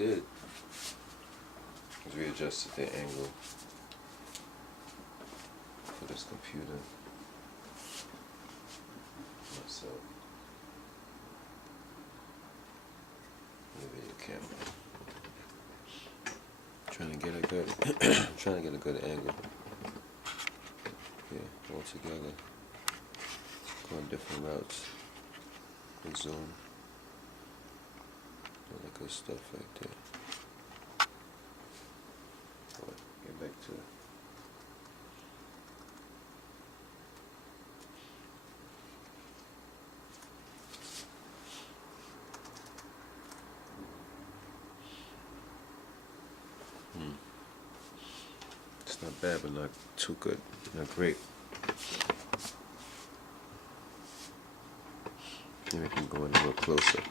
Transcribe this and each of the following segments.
did is we adjusted the angle for this computer myself. The video camera. Trying to get a good trying to get a good angle. Yeah, all together. Going different routes. And zoom. All that good stuff right there. Alright, get back to it. It's not bad, but not too good. Not great. Maybe we can go in a little closer.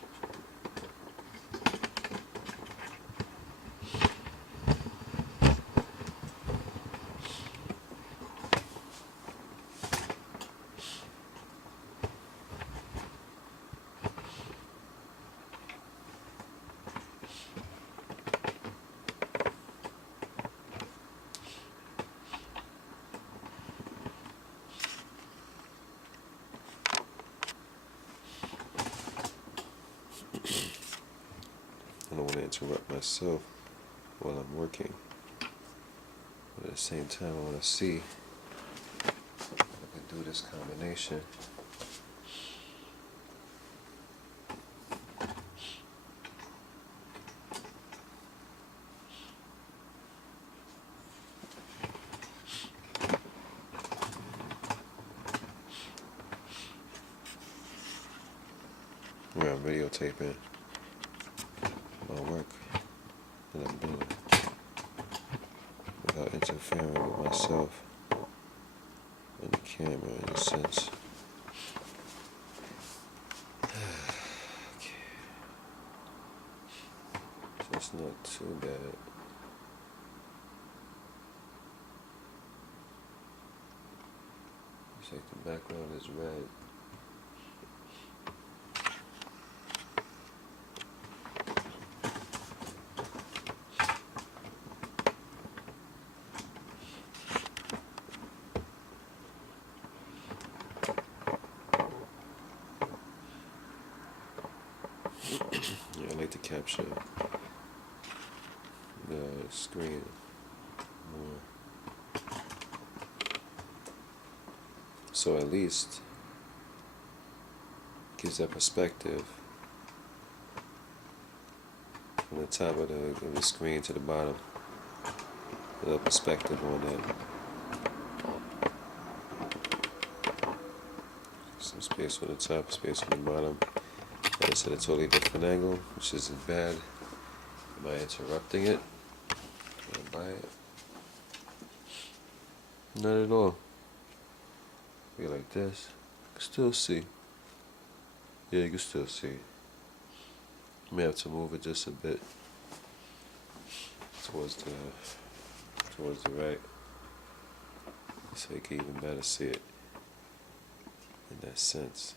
I don't want to interrupt myself while I'm working, but at the same time I want to see if I can do this combination. Where I'm videotaping my work that I'm doing without interfering with myself and the camera in a sense. Okay. So it's not too bad. It's like the background is red. Yeah, I like to capture the screen more. So at least gives that perspective from the top of the screen to the bottom. A little perspective on that. Some space on the top, space on the bottom. And it's at a totally different angle, which isn't bad. Am I interrupting it? Can I buy it? Not at all. Be like this. You can still see. Yeah, you can still see. May have to move it just a bit towards the right, so you can even better see it in that sense.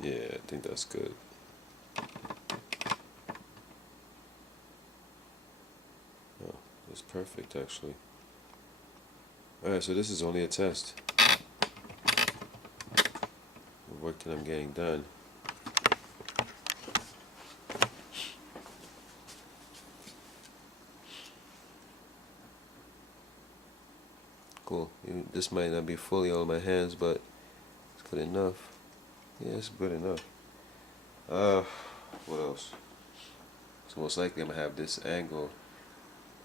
Yeah, I think that's good. Oh, that's perfect actually. Alright, so this is only a test. The work that I'm getting done. Cool. This might not be fully on my hands, but it's good enough. Yeah, it's good enough. What else? So most likely I'm gonna have this angle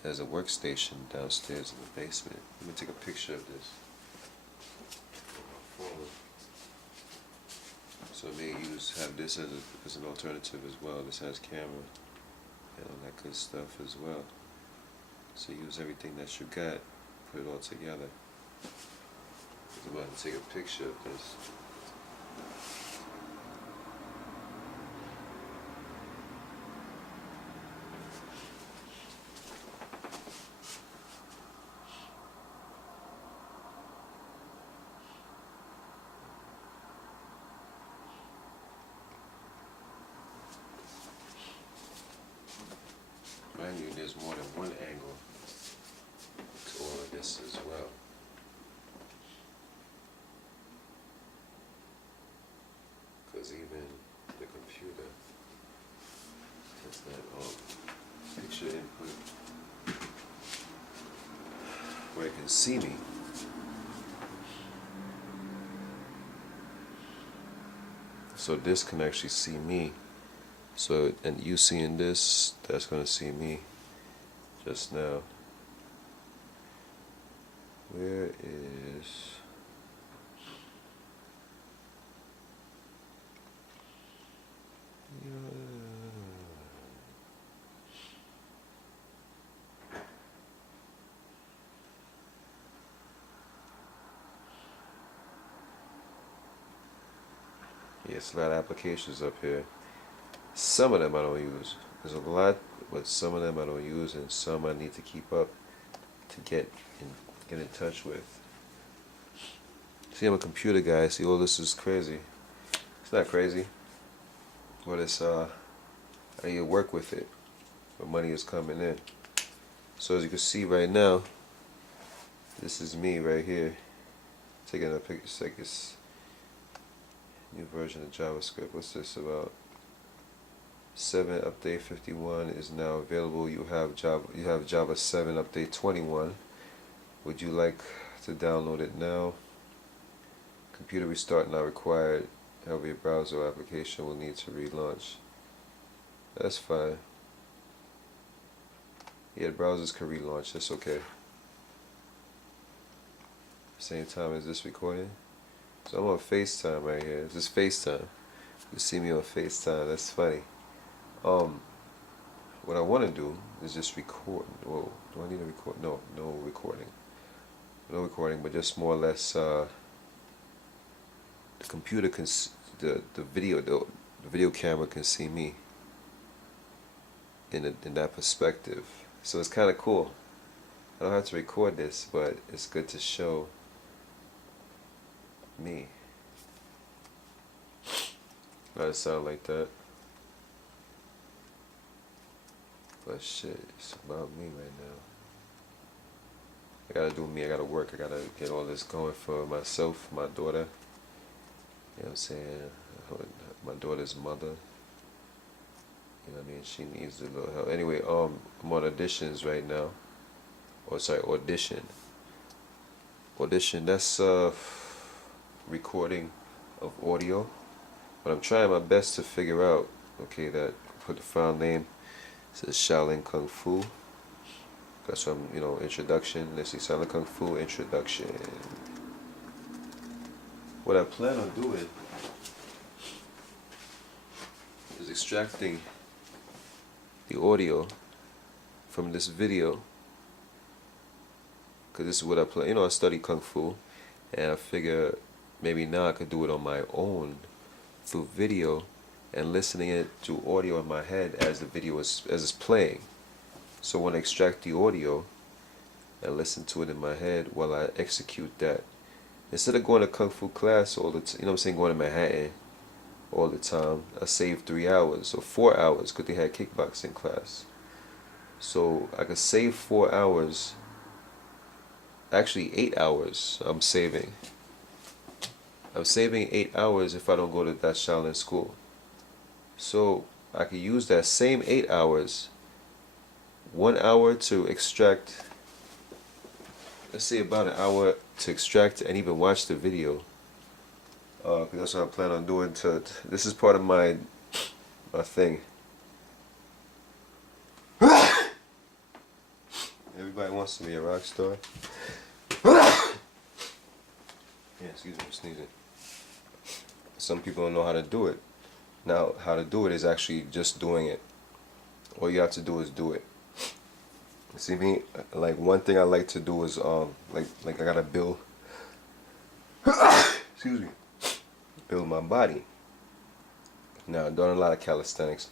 as a workstation downstairs in the basement. Let me take a picture of this. So I may have this as an alternative as well. This has camera and all that good stuff as well. So use everything that you got, put it all together. I'm about to take a picture of this. Mind you, there's more than one angle to all of this as well. Because even the computer has that picture input where it can see me. So this can actually see me. So, and you seeing this, that's going to see me just now. Where is... Yes, a lot of applications up here. Some of them I don't use. There's a lot, but some of them I don't use, and some I need to keep up to get in touch with. See, I'm a computer guy. See, all this is crazy. It's not crazy, but it's I need to work with it. But money is coming in. So as you can see right now, this is me right here taking a picture. It's like this new version of JavaScript. What's this about? 7 update 51 is now available. You have Java 7 update 21. Would you like to download it now? Computer restart not required. However, your browser application will need to relaunch. That's fine. Yeah, the browsers can relaunch. That's okay. Same time as this recording. So I'm on FaceTime right here. This is FaceTime. You see me on FaceTime. That's funny. What I want to do is just record. Whoa, do I need to record? No recording. No recording, but just more or less the computer can the video camera can see me in that perspective. So it's kind of cool. I don't have to record this, but it's good to show me. Not sound like that. But shit, it's about me right now. I gotta do me, I gotta work, I gotta get all this going for myself, my daughter. You know what I'm saying? My daughter's mother. You know what I mean? She needs a little help. Anyway, I'm on auditions right now. Audition. Audition, that's recording of audio. But I'm trying my best to figure out, okay, that put the file name. It says Shaolin Kung Fu. Got some, introduction. Let's see, Shaolin Kung Fu introduction. What I plan on doing is extracting the audio from this video, because this is what I play. I study Kung Fu, and I figure maybe now I could do it on my own through video and listening it to audio in my head as the video as it's playing. So when I extract the audio and listen to it in my head while I execute that, instead of going to Kung Fu class all the time, going to Manhattan all the time, I save 3 hours or 4 hours because they had kickboxing class. So I could save 4 hours, actually 8 hours I'm saving. I'm saving 8 hours if I don't go to that Shaolin school. So I could use that same 8 hours, 1 hour to extract, let's say about an hour to extract and even watch the video. Because that's what I plan on doing. This is part of my thing. Everybody wants to be a rock star. Yeah, excuse me, I'm sneezing. Some people don't know how to do it. Now, how to do it is actually just doing it. All you have to do is do it. See me? Like, one thing I like to do is like I gotta build. Excuse me. Build my body. Now, I've done a lot of calisthenics.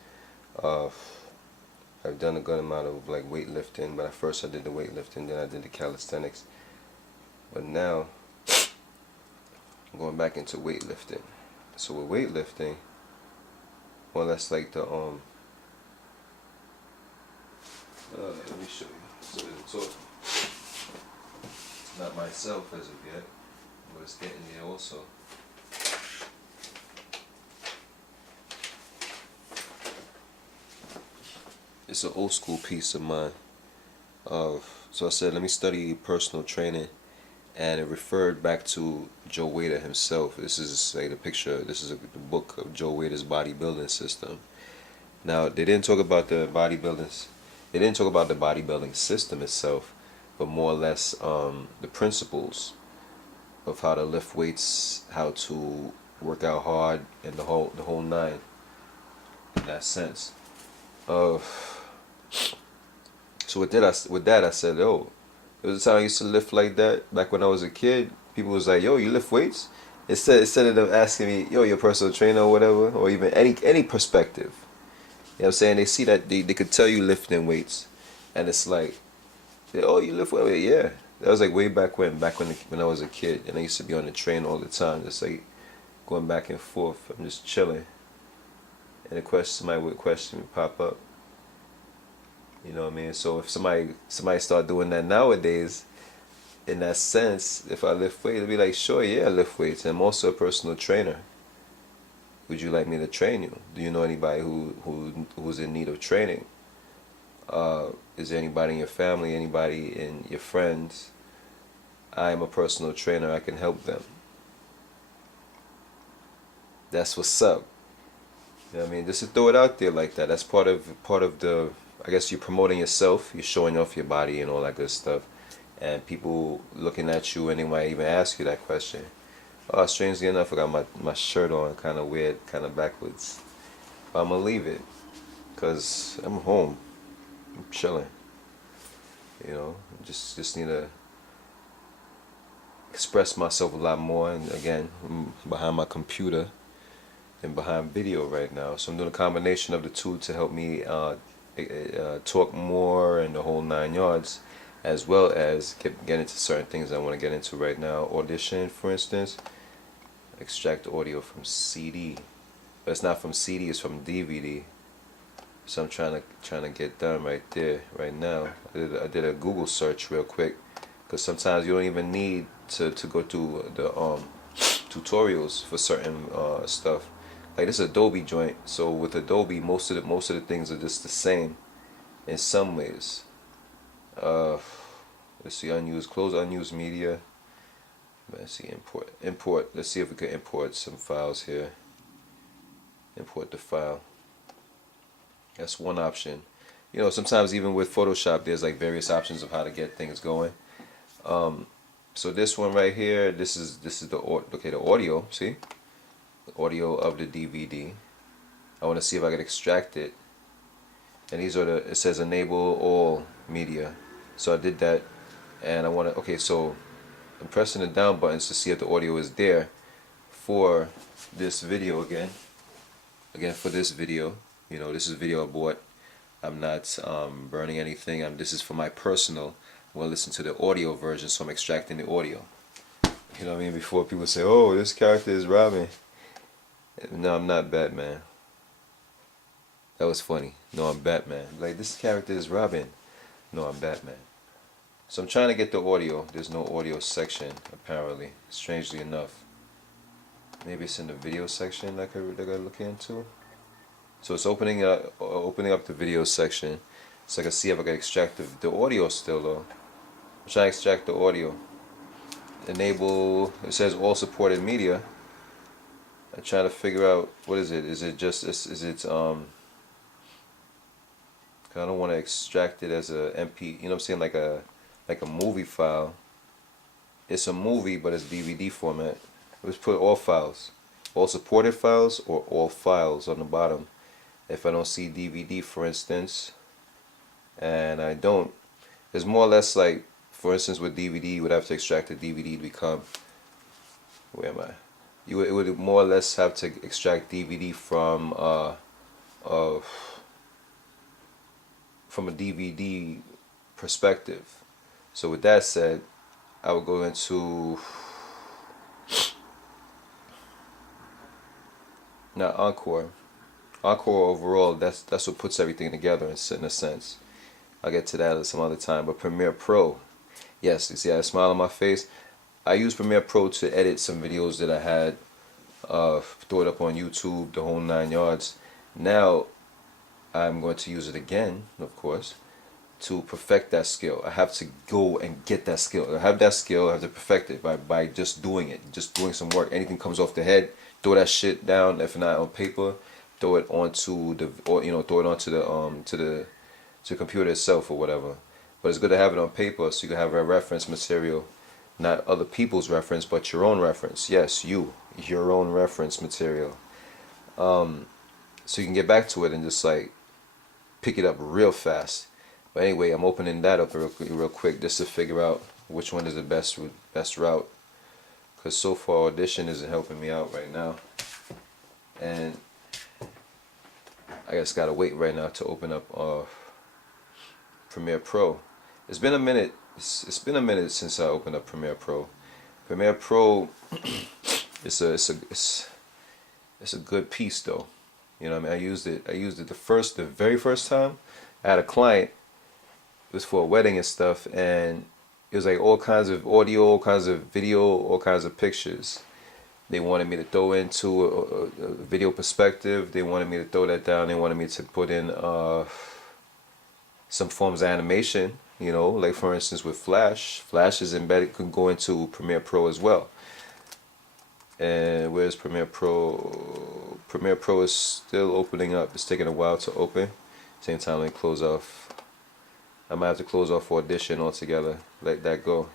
I've done a good amount of like weightlifting, but at first I did the weightlifting, then I did the calisthenics. But now I'm going back into weightlifting. So with weightlifting, well, that's like the show you. So it's talking. Not myself as of yet, but it's getting there also. It's an old school piece of mine. So I said, let me study personal training, and it referred back to Joe Waiter himself. This is like the picture. This is the book of Joe Waiter's bodybuilding system. Now they didn't talk about the bodybuilding. They didn't talk about the bodybuilding system itself, but more or less the principles of how to lift weights, how to work out hard, and the whole nine. In that sense. So with that I said, oh, there was a time I used to lift like that back when I was a kid. People was like, yo, you lift weights? Instead of them asking me, yo, you're a personal trainer or whatever, or even any perspective. You know what I'm saying? They see that they could tell you lifting weights, and it's like, oh, you lift weights? Yeah. That was like way back when I was a kid, and I used to be on the train all the time, just like going back and forth. I'm just chilling, and somebody would question me, pop up. You know what I mean? So if somebody start doing that nowadays, in that sense, if I lift weights, they'll be like, sure, yeah, I lift weights. I'm also a personal trainer. Would you like me to train you? Do you know anybody who's in need of training? Is there anybody in your family, anybody in your friends? I am a personal trainer. I can help them. That's what's up. You know what I mean? Just to throw it out there like that. That's part of the. I guess you're promoting yourself. You're showing off your body and all that good stuff. And people looking at you, and they might even ask you that question. Oh, strangely enough, I got my shirt on, kind of weird, kind of backwards. But I'm gonna leave it, cause I'm home. I'm chilling. You know, just need to express myself a lot more. And again, I'm behind my computer and behind video right now, so I'm doing a combination of the two to help me talk more and the whole 9 yards, as well as get into certain things I want to get into right now. Audition, for instance, extract audio from CD, but it's not from CD, it's from DVD. So I'm trying to get done right there, right now. I did a Google search real quick, because sometimes you don't even need to go through the tutorials for certain stuff. Like this Adobe joint. So with Adobe, most of the things are just the same in some ways. Let's see, close unused media. Let's see, import. Let's see if we can import some files here. Import the file. That's one option. You know, sometimes even with Photoshop, there's like various options of how to get things going. So this one right here, this is the audio. See, the audio of the DVD. I want to see if I can extract it. And these are it says enable all media. So I did that, and I want to. Okay, so I'm pressing the down buttons to see if the audio is there for this video again. For this video. You know, this is video I bought. I'm not burning anything. This is for my personal. I'm going to listen to the audio version, so I'm extracting the audio. You know what I mean? Before people say, oh, this character is Robin. No, I'm not Batman. That was funny. No, I'm Batman. Like, this character is Robin. No, I'm Batman. So I'm trying to get the audio. There's no audio section, apparently. Strangely enough. Maybe it's in the video section that I gotta look into. So it's opening up the video section, so I can see if I can extract the audio still though. I'm trying to extract the audio. Enable. It says all supported media. I'm trying to figure out what is it. Is it I don't want to extract it as a MP. You know what I'm saying? Like a movie file. It's a movie, but it's DVD format. Let's put all files, all supported files, or all files on the bottom. If I don't see DVD, for instance, and I don't, it's more or less like, for instance, with DVD, you would have to extract the DVD to become, where am I? It would more or less have to extract DVD from a DVD perspective. So with that said, I would go into now Encore. Encore overall, that's what puts everything together in a sense. I'll get to that some other time. But Premiere Pro, yes, you see I smile on my face. I use Premiere Pro to edit some videos that I had, throw it up on YouTube, the whole 9 yards. Now I'm going to use it again, of course, to perfect that skill. I have to go and get that skill. I have that skill. I have to perfect it by just doing it, just doing some work. Anything comes off the head, throw that shit down. If not on paper, throw it onto the, or throw it onto the to the computer itself or whatever. But it's good to have it on paper so you can have a reference material, not other people's reference, but your own reference. Yes, your own reference material. So you can get back to it and just like pick it up real fast. But anyway, I'm opening that up real quick just to figure out which one is the best route. Because so far Audition isn't helping me out right now. And I just gotta wait right now to open up Premiere Pro. It's been a minute. It's been a minute since I opened up Premiere Pro. Premiere Pro, it's a good piece though. You know what I mean? I used it the very first time. I had a client. It was for a wedding and stuff, and it was like all kinds of audio, all kinds of video, all kinds of pictures. They wanted me to throw into a video perspective. They wanted me to throw that down. They wanted me to put in some forms of animation, like for instance with Flash. Flash is embedded, can go into Premiere Pro as well. And where's Premiere Pro? Premiere Pro is still opening up. It's taking a while to open. Same time, let me close off. I might have to close off Audition altogether. Let that go.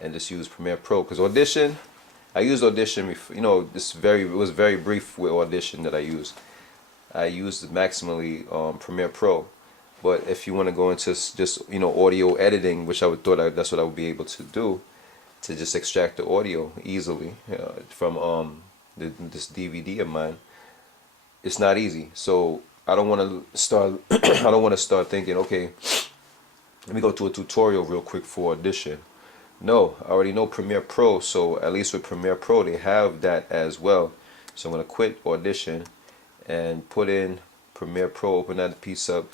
And just use Premiere Pro. Because Audition, I used Audition before. It was very brief with Audition that I used. I used maximally Premiere Pro. But if you want to go into just audio editing, which that's what I would be able to do, to just extract the audio easily from this DVD of mine, it's not easy. So I don't want to start. I don't want to start thinking, okay, let me go to a tutorial real quick for Audition. No, I already know Premiere Pro, so at least with Premiere Pro they have that as well. So I'm gonna quit Audition and put in Premiere Pro. Open that piece up,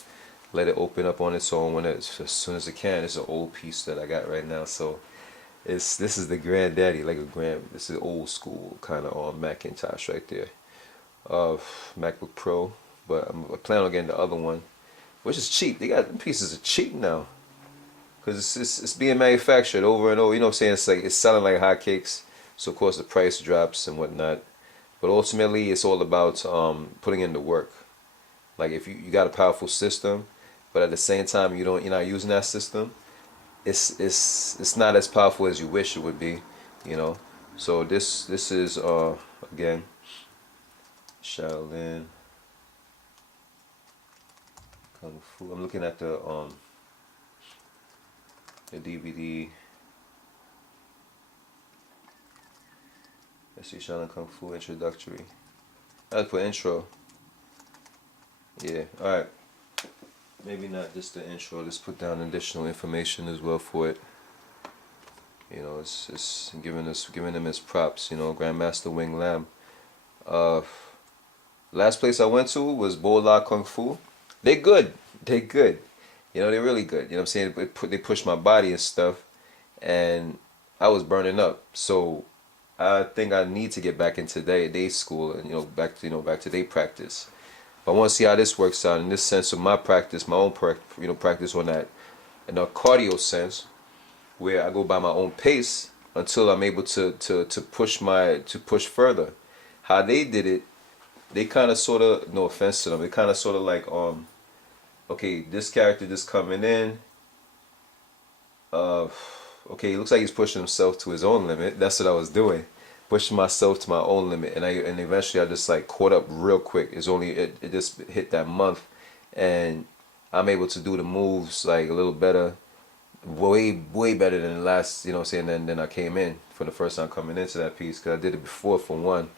let it open up on its own as soon as it can. It's an old piece that I got right now, so this is the granddaddy, this is old school kind of Macintosh right there, MacBook Pro. But I plan on getting the other one, which is cheap. They got pieces are cheap now, because it's being manufactured over and over. You know what I'm saying? It's selling like hotcakes. So of course the price drops and whatnot. But ultimately it's all about putting in the work. Like if you got a powerful system, but at the same time you're not using that system, it's not as powerful as you wish it would be. So this is again Shaolin Kung Fu. I'm looking at the DVD. Let's see, Shaolin Kung Fu introductory. I'll put intro. Yeah, alright. Maybe not just the intro, let's put down additional information as well for it. It's giving them his props, Grandmaster Wing Lam. Last place I went to was Bo La Kung Fu. They're good. They're good. They're really good. You know what I'm saying? They push my body and stuff, and I was burning up. So I think I need to get back into day school and back to day practice. But I want to see how this works out in this sense of my practice, my own practice on that, in a cardio sense, where I go by my own pace until I'm able to push further. How they did it, they kind of sort of, no offense to them, they kind of sort of like okay, this character just coming in, okay, it looks like he's pushing himself to his own limit. That's what I was doing, pushing myself to my own limit, and eventually I just like caught up real quick. It just hit that month, and I'm able to do the moves like a little better, way better than the last, then I came in for the first time coming into that piece, because I did it before for one.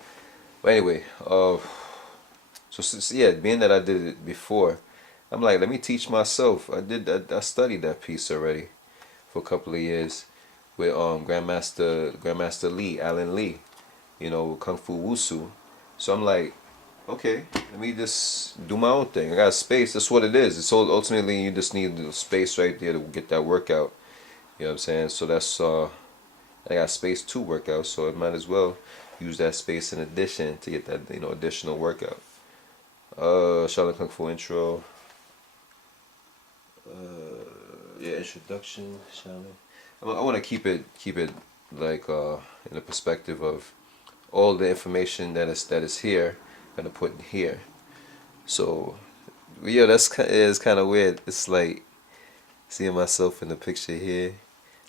But anyway, so yeah, being that I did it before, I'm like, let me teach myself. I studied that piece already for a couple of years with Grandmaster Lee, Alan Lee, Kung Fu Wusu. So I'm like, okay, let me just do my own thing. I got space. That's what it is. It's all, ultimately you just need the space right there to get that workout. You know what I'm saying? So that's I got space to work out, so I might as well use that space in addition to get that, you know, additional workout. Shaolin Kung Fu intro. Yeah, introduction, Shaolin. I want to keep it like in the perspective of all the information that is here, gonna put in here. So yeah, it's kind of weird. It's like seeing myself in the picture here,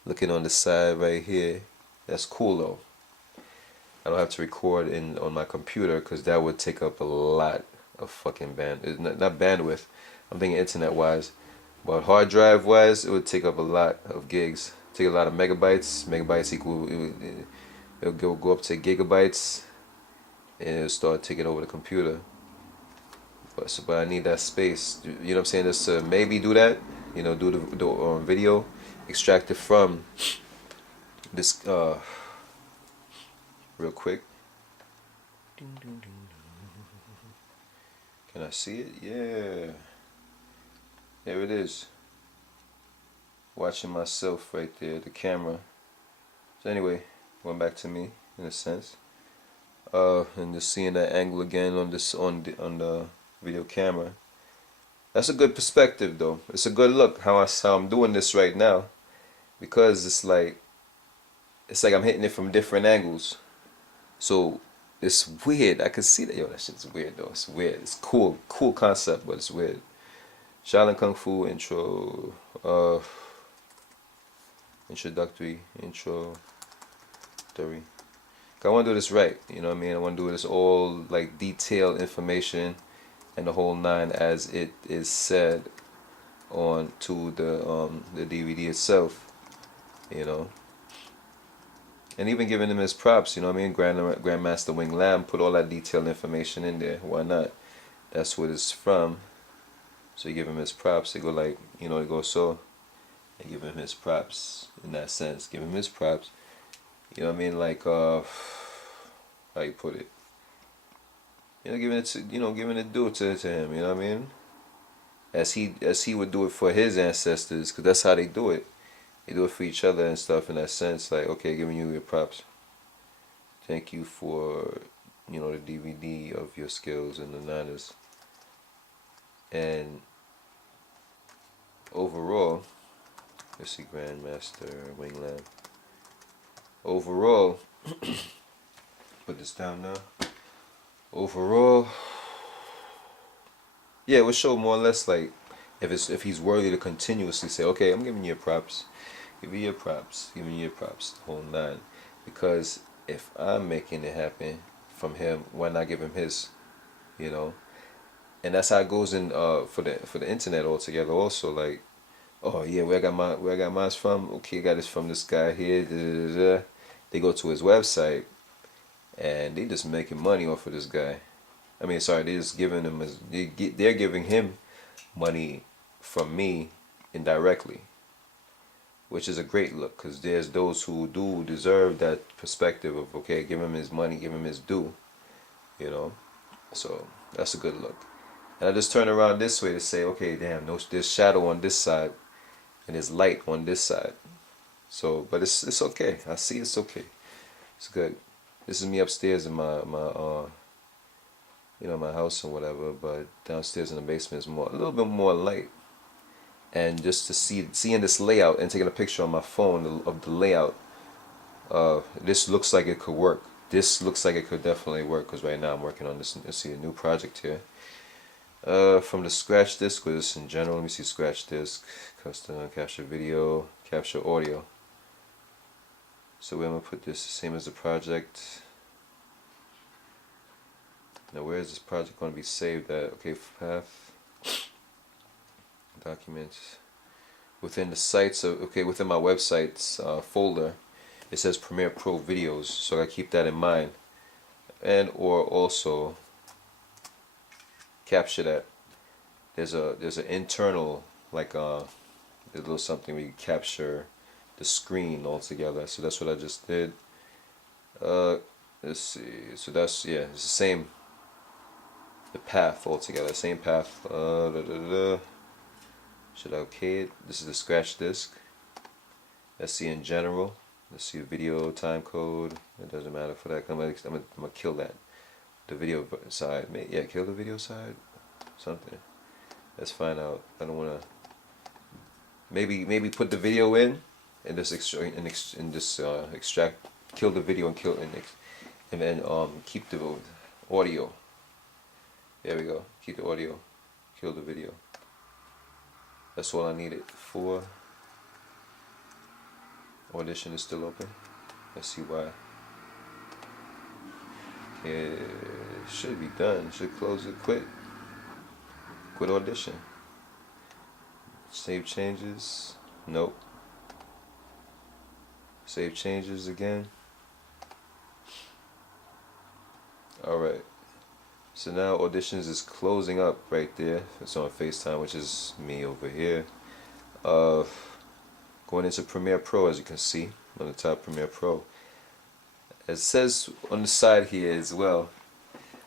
looking on the side right here. That's cool though. I don't have to record in on my computer because that would take up a lot of fucking not bandwidth. I'm thinking internet wise, but hard drive wise, it would take up a lot of gigs. Take a lot of megabytes. Megabytes equal it'll go up to gigabytes, and it'll start taking over the computer. But I need that space. You know what I'm saying? Just to maybe do that. You know, do the video, extract it from this real quick. Can I see it? Yeah. There it is. Watching myself right there, the camera. So anyway, went back to me in a sense. And just seeing that angle again on the video camera. That's a good perspective though. It's a good look how I'm doing this right now, because it's like I'm hitting it from different angles. So it's weird. I can see that. Yo, that shit's weird though. It's weird. It's cool concept, but it's weird. Shaolin Kung Fu intro, introductory intro, 30. I want to do this right. You know what I mean? I want to do this all like detailed information and the whole nine as it is said on to the DVD itself. You know. And even giving him his props, you know what I mean? Grandmaster Wing Lam put all that detailed information in there. Why not? That's what it's from. So you give him his props. They go like, you know, they go so. And give him his props in that sense. Give him his props. You know what I mean? Like, how you put it? You know, giving it due to him. You know what I mean? As he would do it for his ancestors, because that's how they do it. They do it for each other and stuff in that sense. Like, okay, giving you your props. Thank you for, you know, the DVD of your skills and the Niners. And overall, let's see, Grandmaster Wingland. Overall, put this down now. Overall, yeah, it would show more or less like if he's worthy to continuously say, okay, I'm giving you your props, giving you your props, giving you your props, the whole nine. Because if I'm making it happen from him, why not give him his? You know, and that's how it goes in for the internet altogether. Also, like, oh yeah, where I got mine from? Okay, I got this from this guy here. Da, da, da, da. They go to his website and they just making money off of this guy. I mean, sorry, they just giving him they're giving him money from me indirectly, which is a great look, because there's those who do deserve that perspective of, okay, give him his money, give him his due, you know. So that's a good look. And I just turn around this way to say, okay, damn, no, there's shadow on this side and there's light on this side. So, but it's okay. I see it's okay. It's good. This is me upstairs in my you know, my house and whatever. But downstairs in the basement is a little bit more light. And just to seeing this layout and taking a picture on my phone of the layout, this looks like it could work. This looks like it could definitely work, because right now I'm working on this. Let's see, a new project here. From the scratch disk, or just in general. Let me see, scratch disk, custom, capture video, capture audio. So we're gonna put this the same as the project. Now where is this project going to be saved at? Okay, path, documents, within the sites of, okay, within my websites folder, it says Premiere Pro videos, so I keep that in mind, and or also capture that. There's an internal, like there's a little something where you capture the screen altogether. So that's what I just did. Let's see. So that's, yeah, it's the same. the path altogether, same path. Should I okay it? This is the scratch disk. Let's see in general. Let's see video time code. It doesn't matter for that. I'm gonna kill that. The video side. Yeah, kill the video side. Something. Let's find out. I don't wanna. Maybe put the video in and just extract, kill the video and then keep the audio. There we go. Keep the audio. Kill the video. That's all I need it for. Audition is still open. Let's see why. It should be done. Should close it. Quit Audition. Save changes. Nope. Save changes again. Alright. So now Auditions is closing up right there. It's on FaceTime, which is me over here. Going into Premiere Pro, as you can see on the top, Premiere Pro. It says on the side here as well.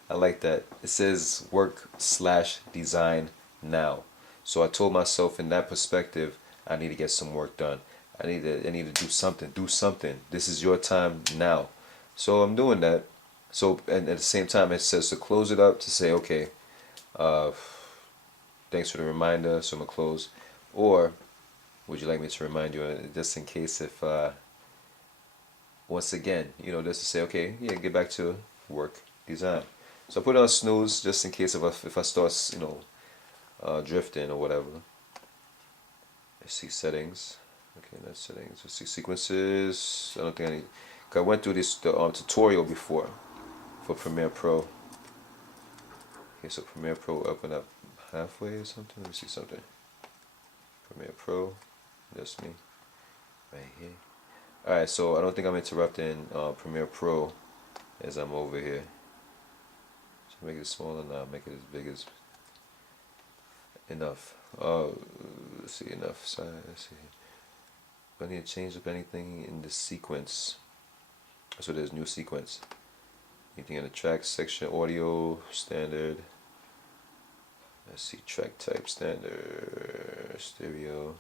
I like that. It says work/design now. So I told myself in that perspective, I need to get some work done. I need to do something. Do something. This is your time now. So I'm doing that. So and at the same time, it says to close it up, to say, okay, thanks for the reminder. So I'm gonna close. Or would you like me to remind you, just in case if once again, just to say, okay, yeah, get back to work design. So I put on snooze just in case if I start, drifting or whatever. Let's see settings. Okay, that's settings. Let's see sequences. I don't think I need. I went through this tutorial before for Premiere Pro. Okay, so Premiere Pro up and up halfway or something. Let me see something. Premiere Pro. That's me. Right here. Alright, so I don't think I'm interrupting Premiere Pro as I'm over here. So make it smaller now, make it as big as enough. Let's see, enough size. Let's see. Do I need to change up anything in the sequence? So there's new sequence. Anything in the track section, audio, standard. Let's see, track type, standard, stereo.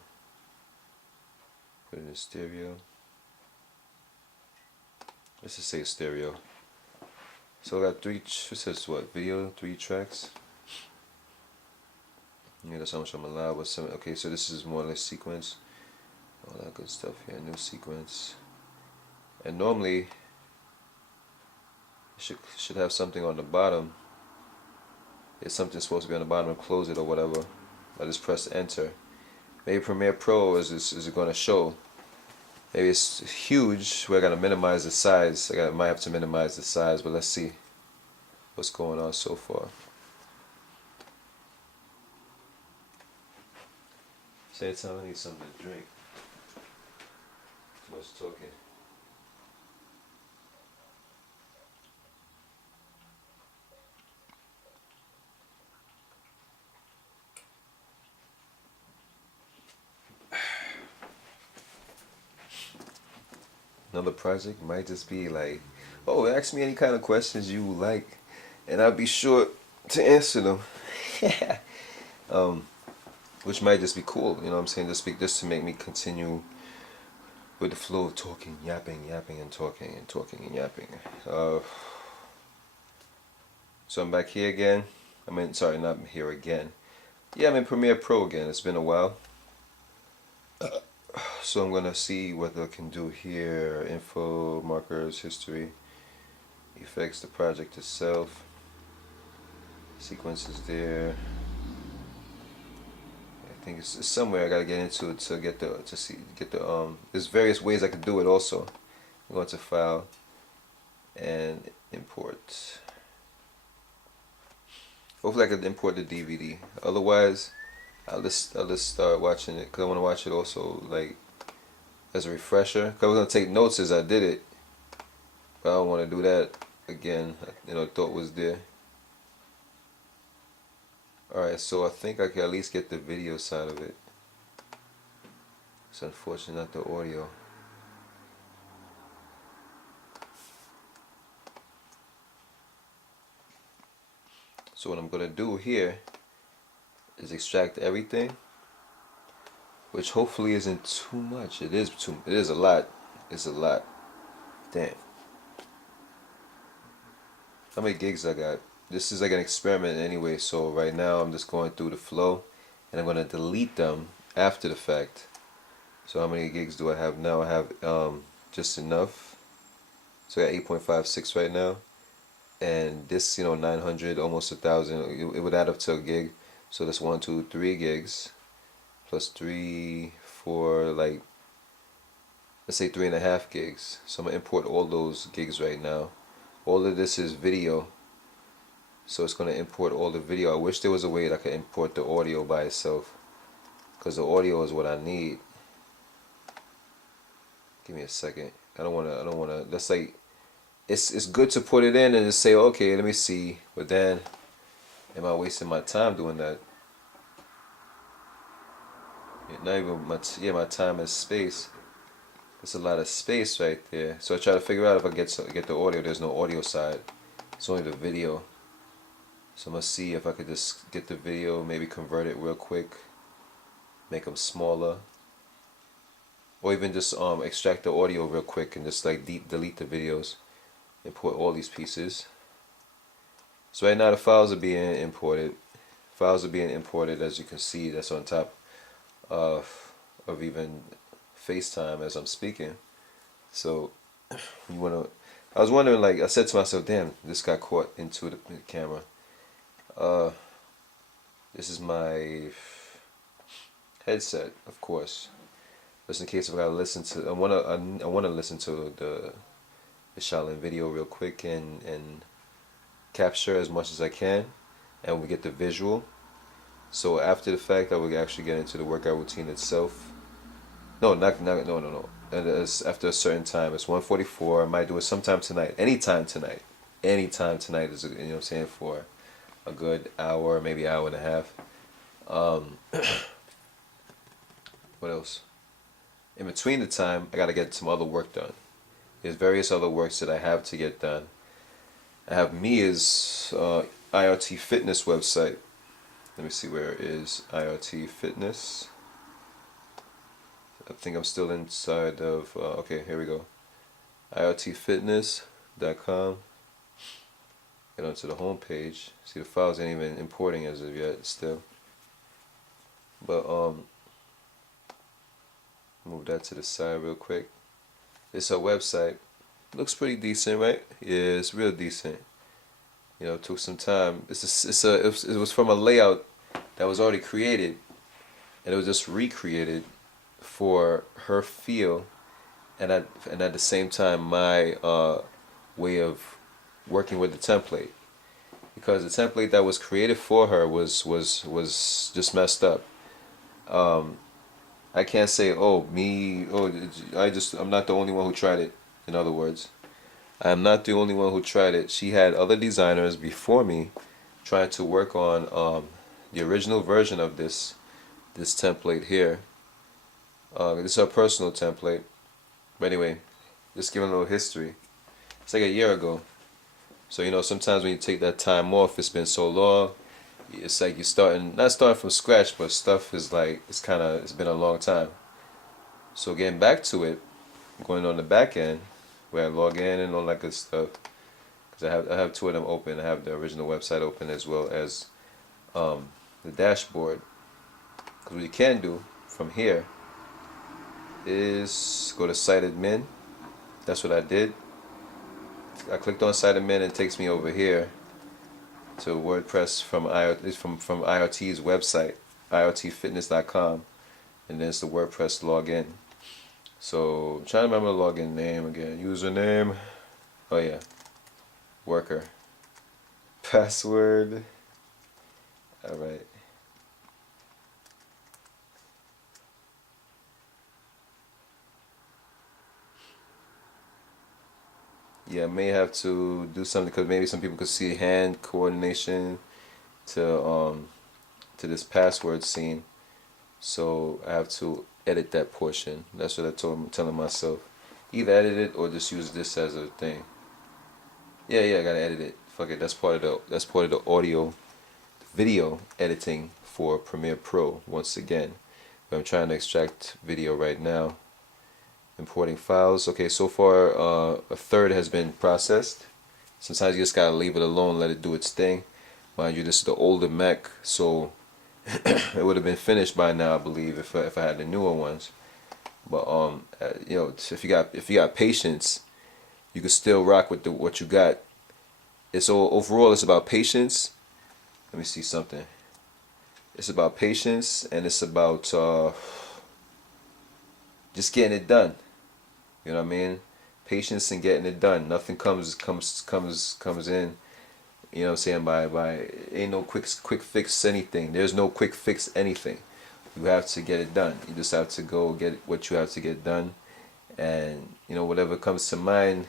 Put it in stereo. Let's just say stereo. So I got it says what? Video, 3 tracks. Yeah, that's how much I'm allowed. With some, okay, so this is more or less sequence. All that good stuff here. New sequence. And normally, it should have something on the bottom. If something's supposed to be on the bottom, and close it or whatever. I just press enter. Maybe Premiere Pro is it going to show. Maybe it's huge. We're going to minimize the size. Might have to minimize the size, but let's see what's going on so far. Say it's time I need something to drink. Too much talking. Another project might just be like, oh, ask me any kind of questions you like, and I'll be sure to answer them. Which might just be cool, you know what I'm saying? Just to make me continue with the flow of talking, yapping and talking and yapping. So I'm back here again. Sorry, not here again. Yeah, I'm in Premiere Pro again. It's been a while. So I'm gonna see what I can do here. Info, markers, history, effects, the project itself, sequences there. I think it's somewhere I gotta get into it to get the there's various ways I could do it also. Go into file and import. Hopefully I could import the DVD. Otherwise, I'll just start watching it because I want to watch it also like as a refresher. Cause I was gonna take notes as I did it, but I don't want to do that again. Thought was there. Alright, so I think I can at least get the video side of it. It's unfortunate not the audio. So So what I'm gonna do here is extract everything, which hopefully isn't too much. It is a lot. It's a lot. Damn. How many gigs I got? This is like an experiment anyway, so right now I'm just going through the flow and I'm gonna delete them after the fact. So how many gigs do I have now? I have just enough. So I got 8.56 right now. And this, 900, almost 1,000, it would add up to a gig. So that's 1, 2, 3 gigs plus 3, 4, like, let's say 3.5 gigs. So I'm gonna import all those gigs right now. All of this is video, so it's gonna import all the video. I wish there was a way that I could import the audio by itself, because the audio is what I need. Give me a second. I don't wanna. That's like, it's good to put it in and just say, okay, let me see. But then, am I wasting my time doing that? Not even my time and space. It's a lot of space right there. So I try to figure out if I get the audio. There's no audio side. It's only the video. So I'm gonna see if I could just get the video, maybe convert it real quick, make them smaller, or even just extract the audio real quick and just like delete the videos, import all these pieces. So right now the files are being imported. Files are being imported, as you can see. That's on top of even FaceTime as I'm speaking. So you wanna. I was wondering, like, I said to myself, damn, this got caught into the camera. This is my headset, of course, just in case if I gotta listen to. I wanna listen to the Shaolin video real quick and capture as much as I can, and we get the visual. So after the fact, I will actually get into the workout routine itself. No. And it's after a certain time. It's 1:44. I might do it sometime tonight. Anytime tonight. Anytime tonight is, what I'm saying, for a good hour, maybe hour and a half. What else? In between the time, I gotta get some other work done. There's various other works that I have to get done. I have Mia's IRT Fitness website. Let me see where it is. IRT Fitness. I think I'm still inside of, okay, here we go. IRTfitness.com. Get onto the home page. See, the files ain't even importing as of yet still. But move that to the side real quick. It's a website. Looks pretty decent, right? Yeah, it's real decent. It took some time. It was from a layout that was already created, and it was just recreated for her feel, and at the same time my way of working with the template, because the template that was created for her was just messed up. I can't say, I'm not the only one who tried it. In other words, I am not the only one who tried it. She had other designers before me trying to work on the original version of this template here. This is her personal template. But anyway, just giving a little history. It's like a year ago. So sometimes when you take that time off, it's been so long. It's like you're not starting from scratch, but stuff is like it's been a long time. So getting back to it, going on the back end, where I log in and all that good stuff. Because I have two of them open. I have the original website open as well as the dashboard. Because what you can do from here is go to site admin. That's what I did. I clicked on site admin and it takes me over here to WordPress from IRT's website, IRTfitness.com, and then it's the WordPress login. So I'm trying to remember the login name again. Username. Oh yeah. Worker. Password. Alright. Yeah, I may have to do something because maybe some people could see hand coordination to this password scene. So I have to edit that portion. That's what I'm telling myself. Either edit it or just use this as a thing. Yeah, I gotta edit it. Fuck it. That's part of the audio. video editing for Premiere Pro once again. I'm trying to extract video right now. Importing files. Okay, so far a third has been processed. Sometimes you just gotta leave it alone, let it do its thing. Mind you, this is the older Mac, so it would have been finished by now, I believe, if I had the newer ones. But you know, if you got patience, you can still rock with what you got. It's overall it's about patience. Let me see something. It's about patience, and it's about just getting it done. You know what I mean? Patience and getting it done. Nothing comes in. You know what I'm saying? By ain't no quick fix anything. There's no quick fix anything. You have to get it done. You just have to go get what you have to get done, and you know, whatever comes to mind,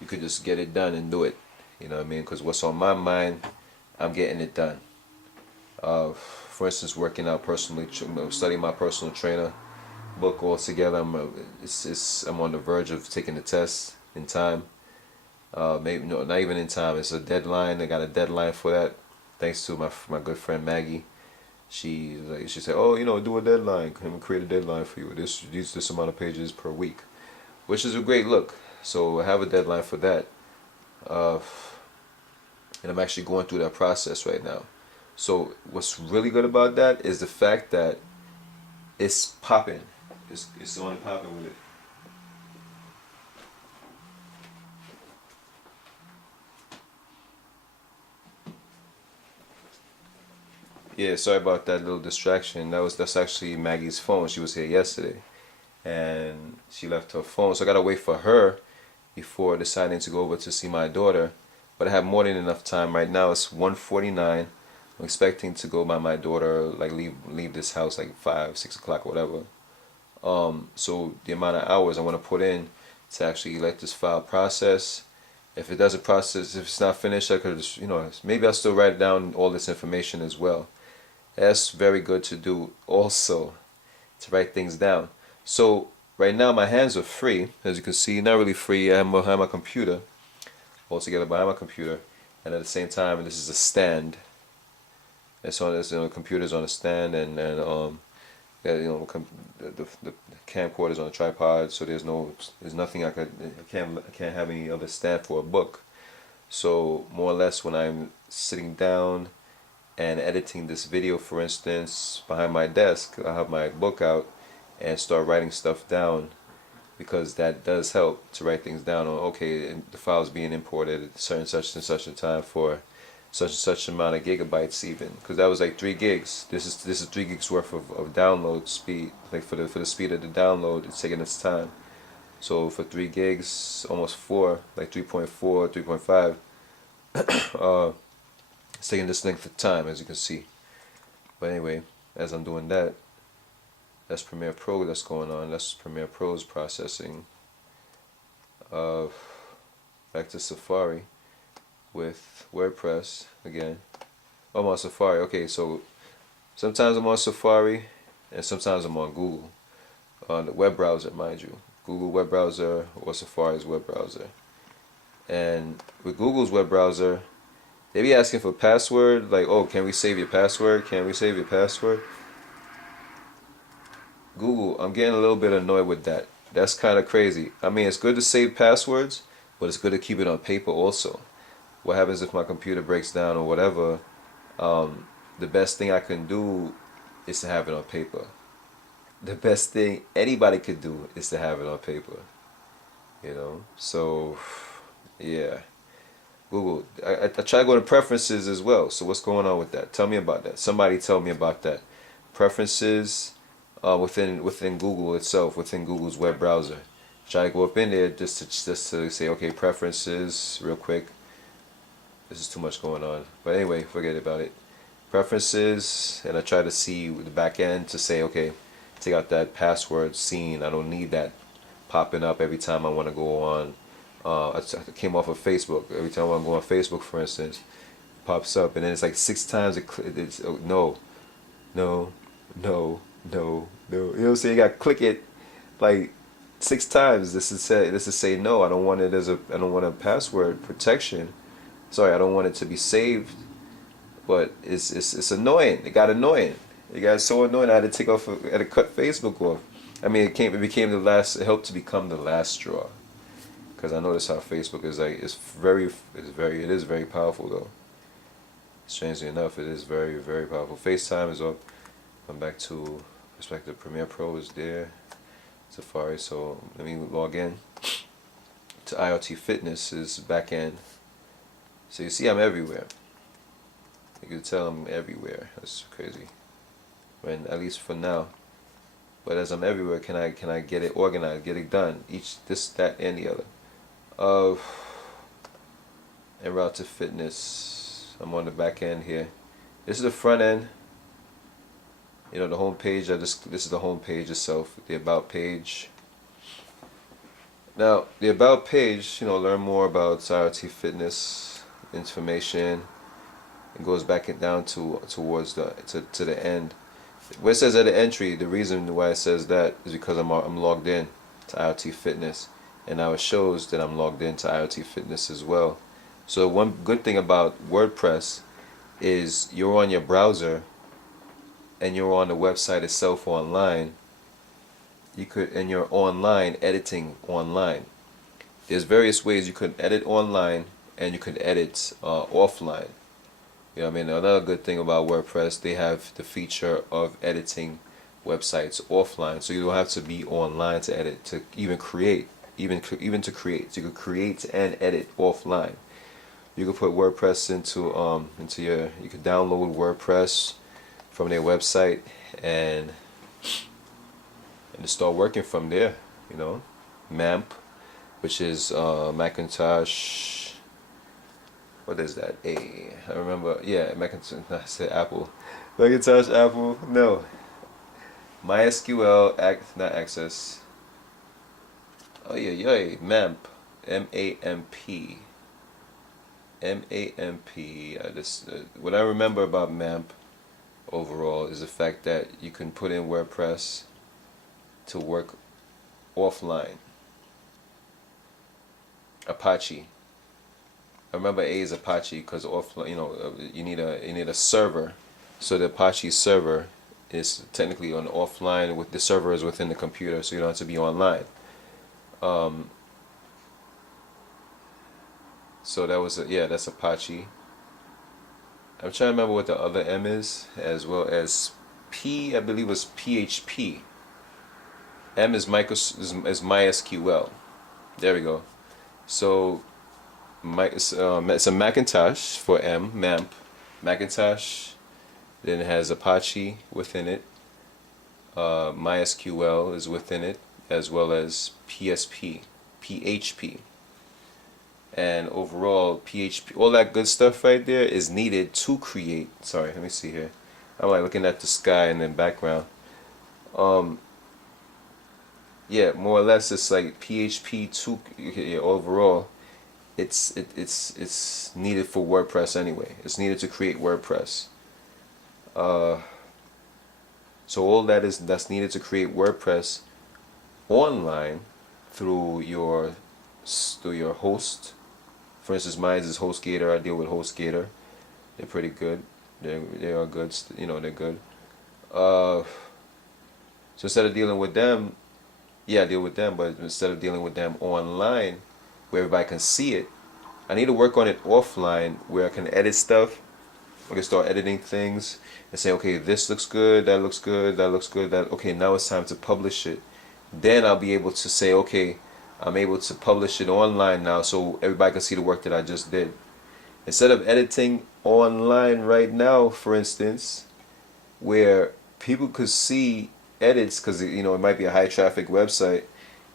you could just get it done and do it. You know what I mean? Because what's on my mind, I'm getting it done. For instance, working out personally, studying my personal trainer book altogether. I'm on the verge of taking the test in time. Maybe no, not even in time. It's a deadline. I got a deadline for that. Thanks to my good friend Maggie. She said, oh, you know, do a deadline. I'm create a deadline for you. This amount of pages per week, which is a great look. So I have a deadline for that. And I'm actually going through that process right now. So what's really good about that is the fact that it's popping. It's on and popping with it. Yeah, sorry about that little distraction. That's actually Maggie's phone. She was here yesterday, and she left her phone, so I gotta wait for her before deciding to go over to see my daughter. But I have more than enough time. Right now it's 1:49. I'm expecting to go by my daughter, like leave this house like 5, 6 o'clock, whatever. So the amount of hours I want to put in to actually let this file process. If it doesn't process, if it's not finished, I could just, you know, maybe I'll still write down all this information as well. That's very good to do also, to write things down. So right now my hands are free, as you can see. Not really free. I have my computer altogether behind my computer, and at the same time this is a stand. It's on this, you know, the computer's on a stand, and yeah, you know, the camcorder's on a tripod. So there's nothing I can't have any other stand for a book. So more or less when I'm sitting down and editing this video, for instance, behind my desk, I have my book out and start writing stuff down, because that does help to write things down on, okay, the file's being imported at such and such a time for such and such amount of gigabytes, even, because that was like 3 gigs. This is 3 gigs worth of download speed. Like for the speed of the download, it's taking its time. So for 3 gigs, almost 4, like 3.4, 3.5, it's taking this length of time, as you can see. But anyway, as I'm doing that, that's Premiere Pro that's going on. That's Premiere Pro's processing. Back to Safari with WordPress again. I'm on Safari. Okay, so sometimes I'm on Safari and sometimes I'm on Google. On the web browser, mind you. Google web browser or Safari's web browser. And with Google's web browser, they be asking for password, like, oh, can we save your password? Can we save your password? Google, I'm getting a little bit annoyed with that. That's kind of crazy. I mean, it's good to save passwords, but it's good to keep it on paper also. What happens if my computer breaks down or whatever? The best thing I can do is to have it on paper. The best thing anybody could do is to have it on paper. You know? So, yeah. Google, I try to go to preferences as well. So what's going on with that? Tell me about that. Somebody tell me about that. Preferences within Google itself, within Google's web browser. Try to go up in there just to say, okay, preferences real quick. This is too much going on. But anyway, forget about it. Preferences, and I try to see the back end to say, okay, take out that password scene. I don't need that popping up every time I want to go on. I came off of Facebook. Every time I want to go on Facebook, for instance, it pops up, and then it's like 6 times. It's no. You know what I'm saying? You gotta click it like 6 times. This is say no. I don't want it I don't want a password protection. Sorry, I don't want it to be saved But it's annoying. It got annoying. It got so annoying. I had to I had to cut Facebook off. I mean, it became the last. It helped to become the last straw. Because I noticed how Facebook is like. It is very powerful though. Strangely enough, it is very, very powerful. FaceTime is up. I'm back to Perspective Premiere Pro is there. Safari. So let me log in to IoT Fitness's back end. So you see, I'm everywhere. You can tell I'm everywhere. That's crazy. When at least for now. But as I'm everywhere, can I get it organized, get it done? This, that, and the other. En route to fitness. I'm on the back end here. This is the front end. You know, the home page. This is the home page itself. The about page. Now, the about page. You know, learn more about IoT fitness information. It goes back and down towards to the end. Where it says at the entry, the reason why it says that is because I'm logged in to IoT Fitness, and now it shows that I'm logged in to IoT Fitness as well. So one good thing about WordPress is you're on your browser and you're on the website itself online. And you're online editing online. There's various ways you could edit online and you could edit offline. You know what I mean? Another good thing about WordPress, they have the feature of editing websites offline, so you don't have to be online to edit, to even create, even to create. So you could create and edit offline. You could put WordPress into you could download WordPress from their website and just start working from there. You know, MAMP, which is Macintosh. What is that? I remember. Yeah, Macintosh. I said Apple. Macintosh, Apple. No. MySQL. Not Access. Oh yeah. MAMP. MAMP. MAMP. What I remember about MAMP overall is the fact that you can put in WordPress to work offline. Apache. I remember A is Apache because offline, you need a server. So the Apache server is technically on offline, with the server is within the computer, so you don't have to be online. So that's Apache. I'm trying to remember what the other M is, as well as P. I believe was PHP. M is MySQL. There we go. So it's a Macintosh for MAMP. Macintosh. Then it has Apache within it. MySQL is within it, as well as PHP. And overall, PHP, all that good stuff right there is needed to create. Sorry, let me see here. I'm like looking at the sky in the background. Yeah, more or less, it's like PHP 2. Overall, it's needed for WordPress anyway. It's needed to create WordPress. So all that's needed to create WordPress online through your host. For instance, mine is HostGator. I deal with HostGator. They're pretty good. They are good. They're good. So instead of dealing with them, yeah, I deal with them. But instead of dealing with them online, where everybody can see it, I need to work on it offline, where I can edit stuff. I can start editing things and say, okay, this looks good, that looks good, that looks good, okay, now it's time to publish it. Then I'll be able to say, okay, I'm able to publish it online now, so everybody can see the work that I just did. Instead of editing online right now, for instance, where people could see edits, because it might be a high traffic website,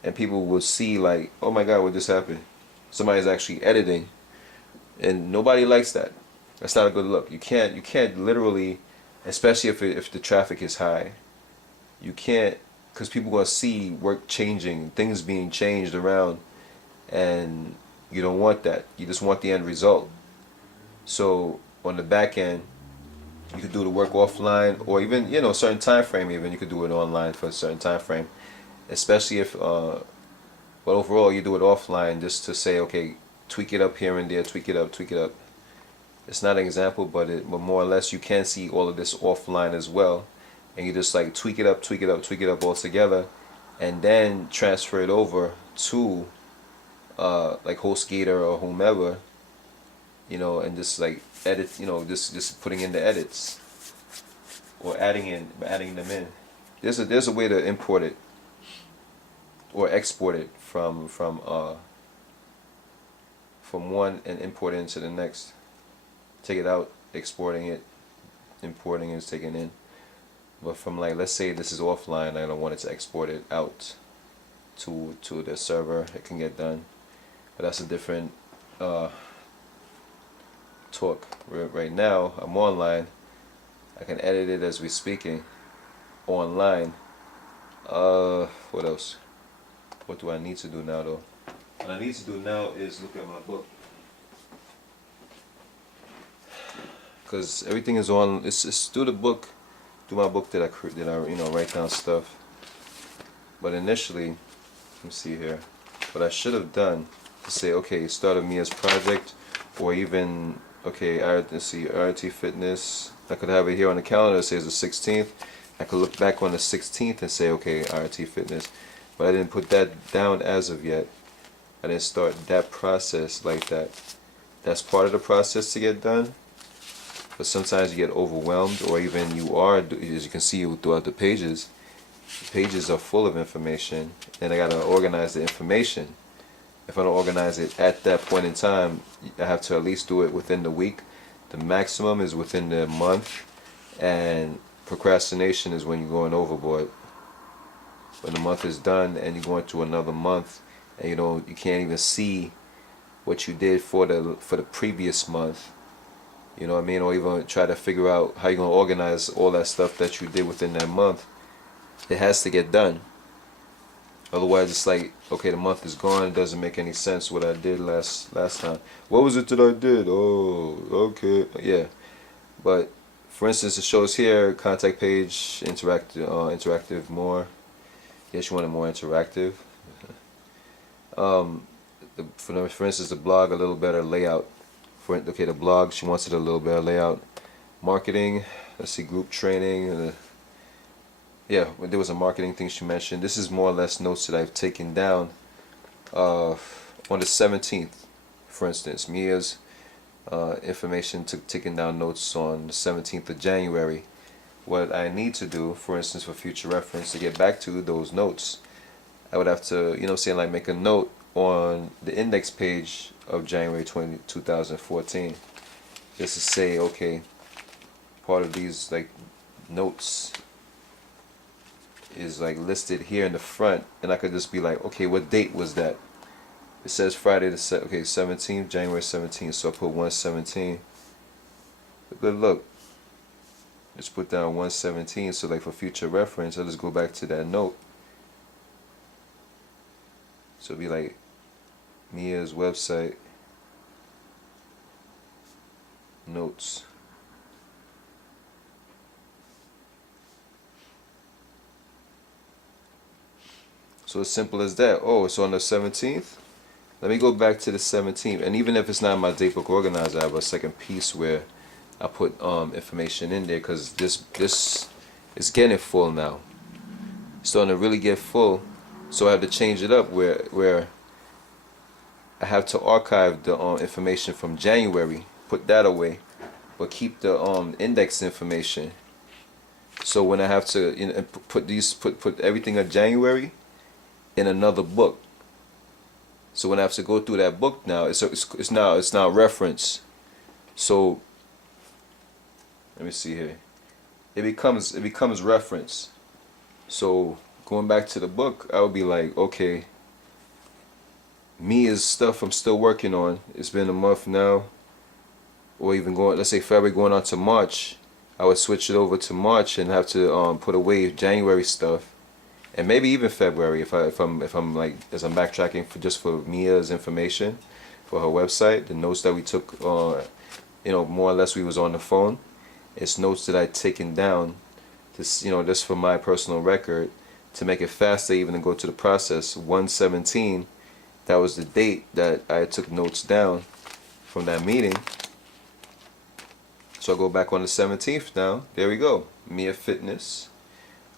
and people will see like, oh my god, what just happened? Somebody's actually editing, and nobody likes that. That's not a good look. You can't literally, especially if the traffic is high, you can't, because people are going to see work changing, things being changed around, and you don't want that. You just want the end result. So on the back end, you could do the work offline, or even a certain time frame. Even you could do it online for a certain time frame, especially if. But overall, you do it offline just to say, okay, tweak it up here and there, tweak it up. it's not an example, but more or less you can see all of this offline as well, and you just like tweak it up, tweak it up, tweak it up all together, and then transfer it over to like HostGator or whomever, and just like edit, just putting in the edits or adding them in. There's a way to import it or export it from one and import it into the next. Take it out, exporting it, importing it is taken in. But from, like, let's say this is offline, I don't want it to export it out to the server. It can get done, but that's a different talk. Right now I'm online. I can edit it as we're speaking online. What else? What do I need to do now though? What I need to do now is look at my book, because everything is on. It's through the book, through my book that I write down stuff. But initially, let me see here. What I should have done to say, okay, start of Mia's project, or even okay, let's see, RT Fitness. I could have it here on the calendar. It says the 16th. I could look back on the 16th and say, okay, RT Fitness. But I didn't put that down as of yet. I didn't start that process like that. That's part of the process to get done. But sometimes you get overwhelmed, or even you are, as you can see throughout the pages are full of information, and I gotta organize the information. If I don't organize it at that point in time, I have to at least do it within the week. The maximum is within the month, and procrastination is when you're going overboard. When the month is done and you're going to another month, and you can't even see what you did for the previous month. You know what I mean? Or even try to figure out how you're going to organize all that stuff that you did within that month. It has to get done. Otherwise, it's like, okay, the month is gone. It doesn't make any sense what I did last time. What was it that I did? Oh, okay. Yeah. But, for instance, it shows here, contact page, interactive more. Yes, you want it more interactive. For instance, the blog, a little better layout. Okay, the blog, she wants it a little better layout. Marketing, let's see, group training. Yeah, there was a marketing thing she mentioned. This is more or less notes that I've taken down on the 17th, for instance. Mia's information taking down notes on the 17th of January. What I need to do, for instance, for future reference, to get back to those notes, I would have to, like make a note on the index page of January 2014, just to say, okay, part of these like notes is like listed here in the front, and I could just be like, okay, what date was that? It says Friday the 17th, January 17th, so I put 117. Good look. Just put down 117, so like for future reference, I'll just go back to that note. So it'll be like Mia's website notes. So as simple as that. Oh, it's on the 17th. Let me go back to the 17th, and even if it's not my daybook organizer, I have a second piece where I put information in there, because this is getting full now. It's starting to really get full, so I have to change it up where I have to archive the information from January, put that away, but keep the index information. So when I have to put everything of January in another book. So when I have to go through that book now, it's now reference. So let me see here. It becomes reference. So going back to the book, I would be like, okay, Mia's stuff I'm still working on. It's been a month now, or even let's say February going on to March. I would switch it over to March and have to put away January stuff, and maybe even February if I'm like, as I'm backtracking for Mia's information for her website, the notes that we took, more or less we was on the phone. It's notes that I'd taken down, just for my personal record, to make it faster even to go to the process. 117, that was the date that I took notes down from that meeting. So I go back on the 17th now. There we go. Mia Fitness,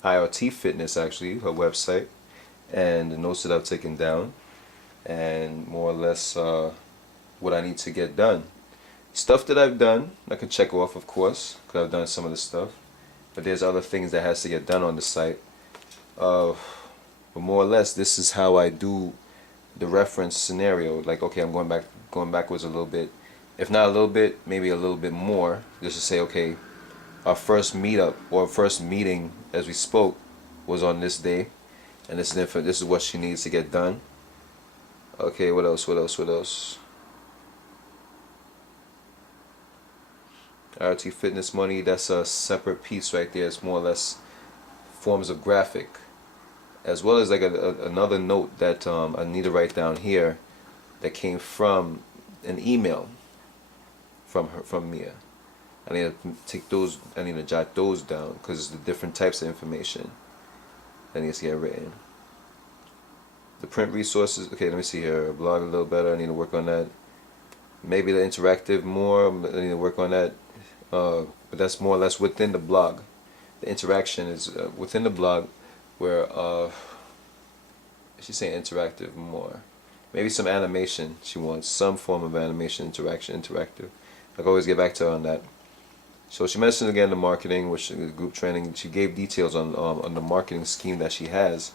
IRT Fitness actually, her website, and the notes that I've taken down, and more or less what I need to get done. Stuff that I've done, I can check off, of course, because I've done some of the stuff. But there's other things that has to get done on the site. But more or less, this is how I do the reference scenario. Like, okay, I'm going backwards a little bit. If not a little bit, maybe a little bit more. Just to say, okay, our first meetup or first meeting as we spoke was on this day, and this is what she needs to get done. Okay, what else? What else? What else? RT Fitness Money, that's a separate piece right there. It's more or less forms of graphic, as well as like another note that I need to write down here that came from an email from Mia. I need to take those, I need to jot those down because it's the different types of information that needs to get written. The print resources, okay, let me see here. Blog a little better, I need to work on that. Maybe the interactive more, I need to work on that. But that's more or less within the blog. The interaction is within the blog, where she's saying interactive more. Maybe some animation. She wants some form of animation, interaction, interactive. I can always get back to her on that. So she mentioned again the marketing, which the group training. She gave details on the marketing scheme that she has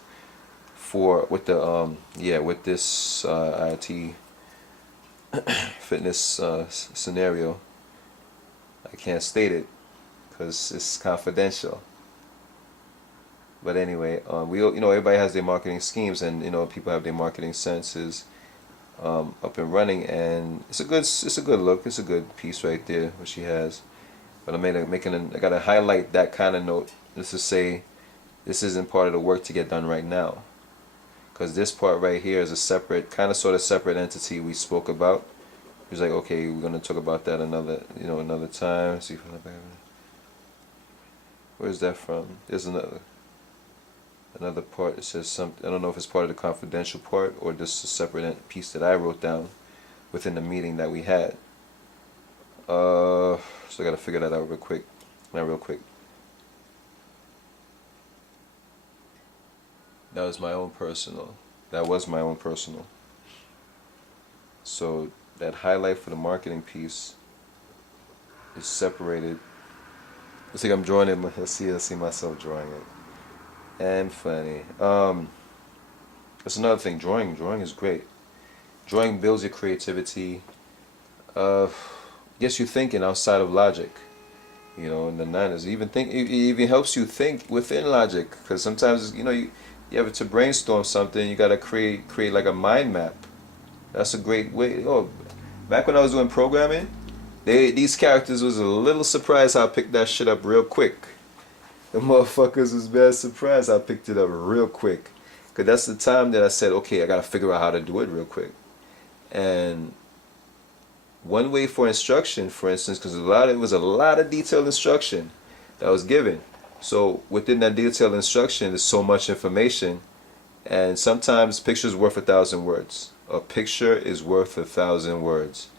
for with the with this IoT fitness scenario. I can't state it because it's confidential. But anyway, everybody has their marketing schemes, and people have their marketing senses up and running, and it's a good look. It's a good piece right there what she has. But I gotta highlight that kind of note just to say this isn't part of the work to get done right now, because this part right here is a separate sort of separate entity we spoke about. He was like, okay, we're gonna talk about that another time. Let's see if where's that from? There's another part. It says something. I don't know if it's part of the confidential part or just a separate piece that I wrote down within the meeting that we had. So I gotta figure that out real quick. Not real quick. That was my own personal. So that highlight for the marketing piece is separated. Looks like I'm drawing it. I see myself drawing it. And funny. That's another thing. Drawing is great. Drawing builds your creativity. Gets you thinking outside of logic. In the 90s, it even helps you think within logic, because sometimes you have to brainstorm something. You gotta create like a mind map. That's a great way. Back when I was doing programming, these characters was a little surprised how I picked that shit up real quick. The motherfuckers was bad surprised I picked it up real quick. Because that's the time that I said, okay, I got to figure out how to do it real quick. And one way for instruction, for instance, because it was a lot of detailed instruction that was given. So within that detailed instruction, there's so much information. And sometimes picture's worth 1,000 words. A picture is worth 1,000 words.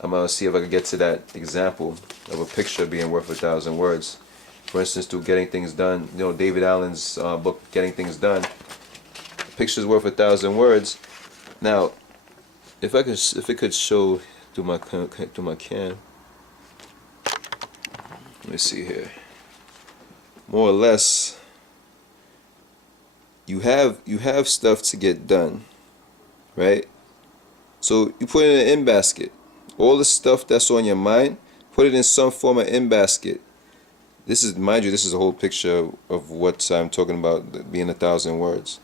I'm going to see if I can get to that example of a picture being worth 1,000 words. For instance, through Getting Things Done, David Allen's book, Getting Things Done. A picture's worth 1,000 words. Now, if it could show through my cam, let me see here. More or less, you have stuff to get done, right? So you put it in an in basket. All the stuff that's on your mind, put it in some form of in basket. This is, mind you, this is a whole picture of what I'm talking about being 1,000 words.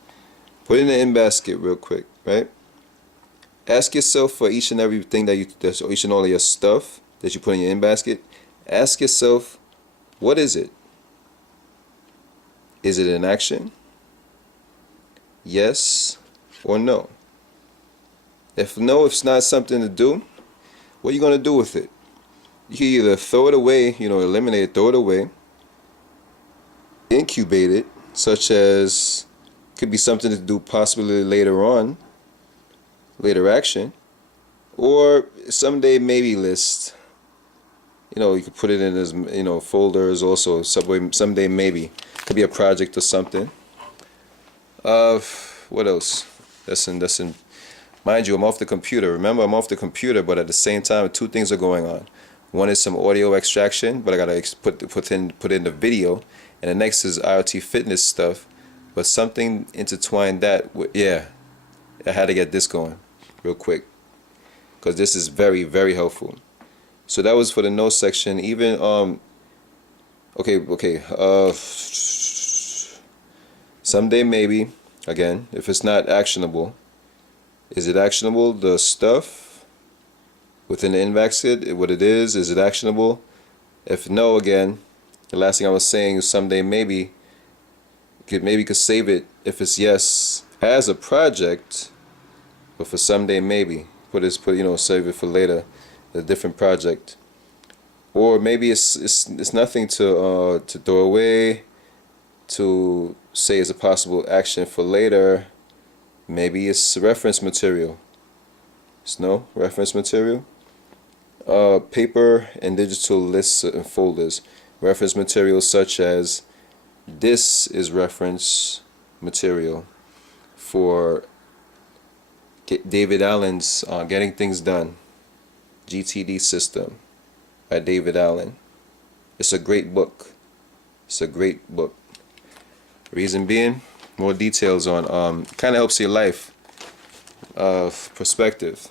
Put it in the in basket real quick, right? Ask yourself for each and everything each and all of your stuff that you put in your in basket. Ask yourself, what is it? Is it an action? Yes or no? If no, if it's not something to do, what are you going to do with it? You can either throw it away, eliminate it, throw it away, incubate it, such as could be something to do possibly later on, later action, or someday maybe list. you could put it in as, folders also. Someday maybe. Could be a project or something. What else? Listen. Mind you, I'm off the computer. Remember, I'm off the computer, but at the same time, two things are going on. One is some audio extraction, but I gotta put in the video, and the next is IoT fitness stuff. But something intertwined that with, yeah, I had to get this going real quick because this is very, very helpful. So that was for the no section. Even okay. Someday maybe. Again, if it's not actionable, is it actionable? The stuff within the inbox, what it is it actionable? If no, again, the last thing I was saying is someday maybe could save it if it's yes as a project, but for someday maybe save it for later, a different project, or maybe it's nothing to throw away, to say is a possible action for later. Maybe it's reference material. It's no reference material. Paper and digital lists and folders. Reference materials such as this is reference material for David Allen's Getting Things Done, GTD System by David Allen. It's a great book. It's a great book. Reason being, more details on kind of helps your life perspective.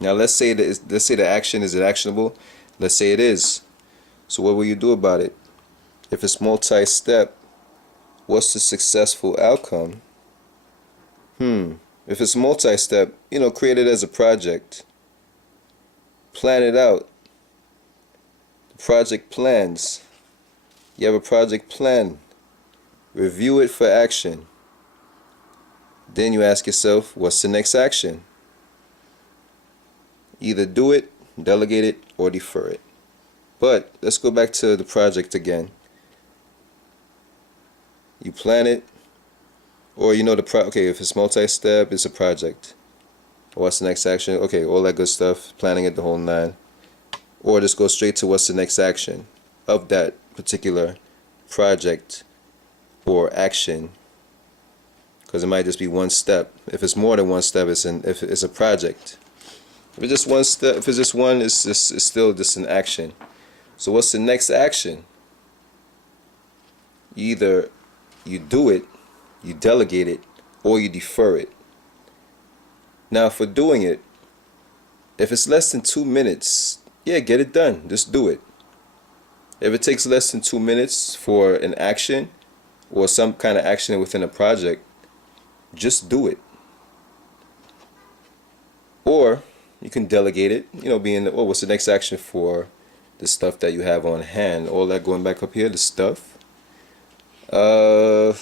Now let's say the action is it actionable? Let's say it is. So what will you do about it? If it's multi-step, what's the successful outcome? If it's multi-step, create it as a project. Plan it out. The project plans. You have a project plan. Review it for action. Then you ask yourself, what's the next action? Either do it, delegate it, or defer it. But let's go back to the project again. You plan it, or okay, if it's multi-step, it's a project. What's the next action? Okay, all that good stuff, planning it the whole nine. Or just go straight to what's the next action of that particular project or action, because it might just be one step. If it's more than one step, if it's a project. If it's just one step, if it's just one, it's still just an action. So what's the next action? Either you do it, you delegate it, or you defer it. Now for doing it, if it's less than 2 minutes, yeah, get it done. Just do it. If it takes less than 2 minutes for an action or some kind of action within a project, just do it. Or you can delegate it, what's the next action for the stuff that you have on hand? All that going back up here, the stuff. You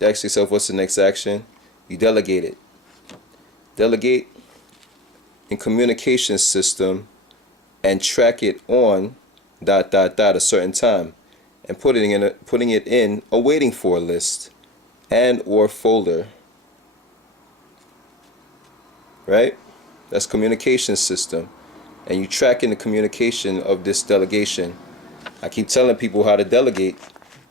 ask yourself, what's the next action? You delegate it. Delegate in communication system and track it on ... a certain time, and putting it in a waiting for list and or folder. Right? That's communication system, and you tracking the communication of this delegation. I keep telling people how to delegate,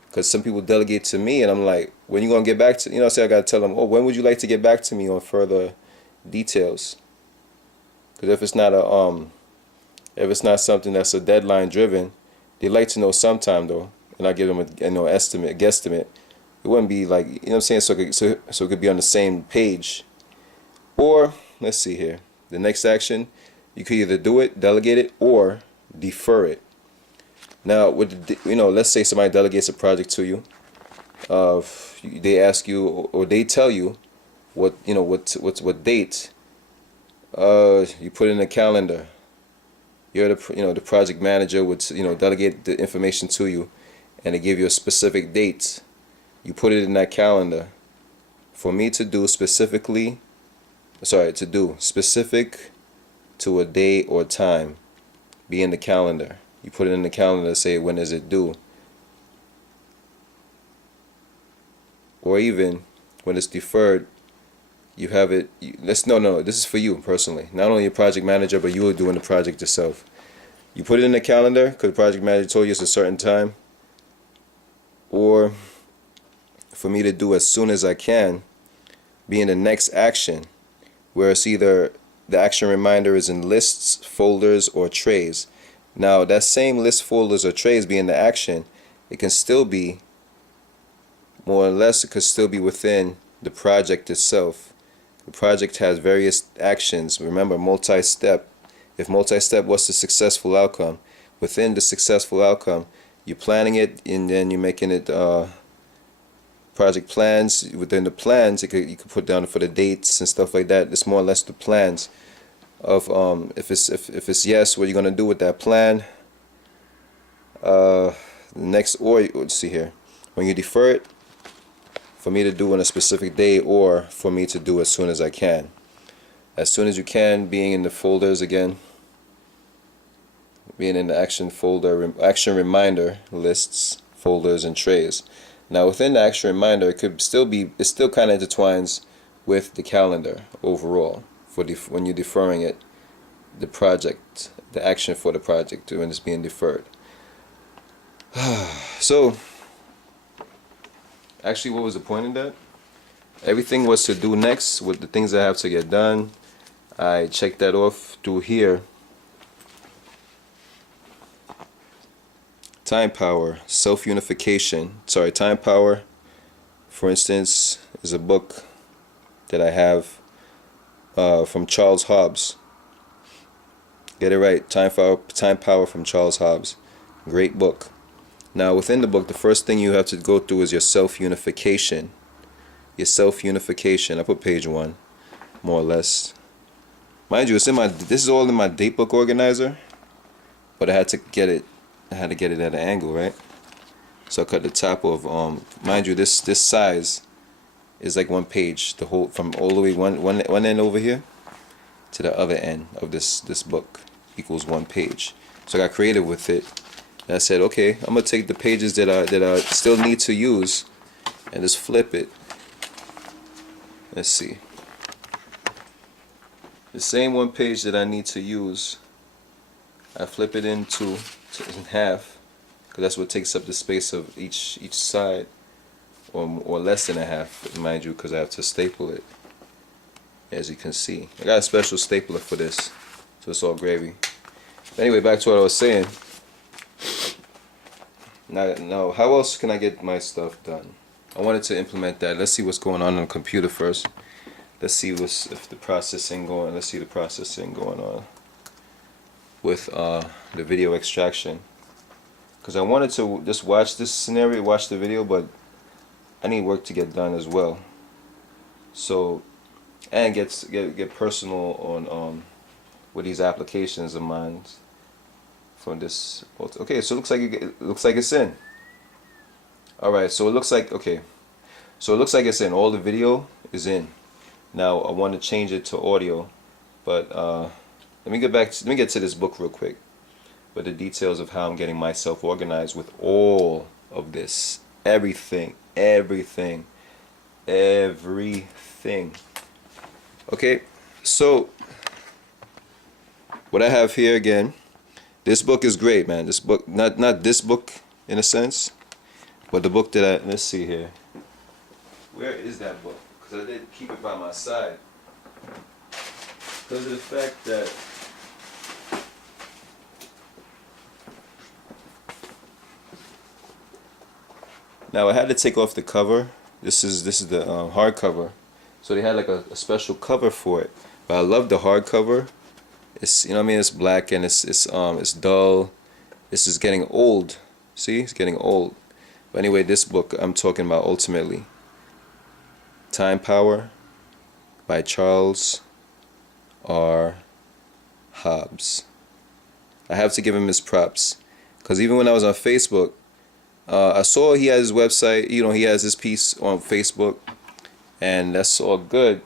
because some people delegate to me, and I'm like, when you gonna get back to, I gotta tell them, when would you like to get back to me on further details? Because if it's not something that's a deadline driven, they like to know sometime though, and I give them a guesstimate. It wouldn't be like, so it could be on the same page. Or let's see here, the next action, you could either do it, delegate it, or defer it. Now, let's say somebody delegates a project to you. They ask you, or they tell you what date. You put in a calendar. You're the project manager would delegate the information to you, and they give you a specific date. You put it in that calendar. For me to do specific to a day or time, be in the calendar. You put it in the calendar, say when is it due, or even when it's deferred, you have it. No. This is for you personally. Not only a project manager, but you are doing the project yourself. You put it in the calendar because the project manager told you it's a certain time, or for me to do as soon as I can, being the next action, where it's either the action reminder is in lists, folders, or trays. Now that same list, folders, or trays being the action, it can still be, more or less, it could still be within the project itself. The project has various actions. Remember, multi-step. If multi-step was the successful outcome, within the successful outcome, you're planning it, and then you're making it project plans. Within the plans, you could put down for the dates and stuff like that. It's more or less the plans of if it's yes, what you're gonna do with that plan. Next, or let's see here, when you defer it, for me to do on a specific day, or for me to do as soon as I can. As soon as you can, being in the folders again, being in the action folder, action reminder lists, folders, and trays. Now within the action reminder, it could still be, it still kind of intertwines with the calendar overall for when you're deferring it, the project, the action for the project when it's being deferred. So actually, what was the point in that? Everything was to do next with the things I have to get done. I checked that off through here. Time power, self-unification. Sorry, time power, for instance, is a book that I have from Charles Hobbs. Get it right, Time Power from Charles Hobbs. Great book. Now within the book, the first thing you have to go through is your self-unification. Your self-unification. I put page 1, more or less. Mind you, it's in my, this is all in my date book organizer, but I had to get it at an angle, right? So I cut the top of mind you, this size is like 1 page, the whole, from all the way one end over here to the other end of this book equals 1 page. So I got creative with it. And I said, okay, I'm gonna take the pages that I still need to use and just flip it. Let's see. The same 1 page that I need to use, I flip it in half, because that's what takes up the space of each side, or less than a half, mind you, because I have to staple it. As you can see, I got a special stapler for this, so it's all gravy. Anyway, back to what I was saying. Now, how else can I get my stuff done? I wanted to implement that. Let's see what's going on the computer first. Let's see if the processing going. Let's see the processing going on with the video extraction. Because I wanted to just watch this scenario, watch the video, but I need work to get done as well. So, and get personal on with these applications of mine. From this, okay, so it looks like it's in. All right, so it looks like, okay, so it looks like it's in. All the video is in. Now I want to change it to audio, but let me get to this book real quick with the details of how I'm getting myself organized with all of this, everything. Okay, so what I have here again. This book is great, man. This book, not this book in a sense, but the book that let's see here. Where is that book? Because I did keep it by my side. Because of the fact that now I had to take off the cover. This is the hardcover. So they had like a special cover for it. But I love the hardcover. It's, you know what I mean, it's black and it's dull. This is getting old. See, it's getting old. But anyway, this book I'm talking about ultimately. Time Power by Charles R. Hobbs. I have to give him his props, because even when I was on Facebook, I saw he has his website. You know, he has his piece on Facebook, and that's all good.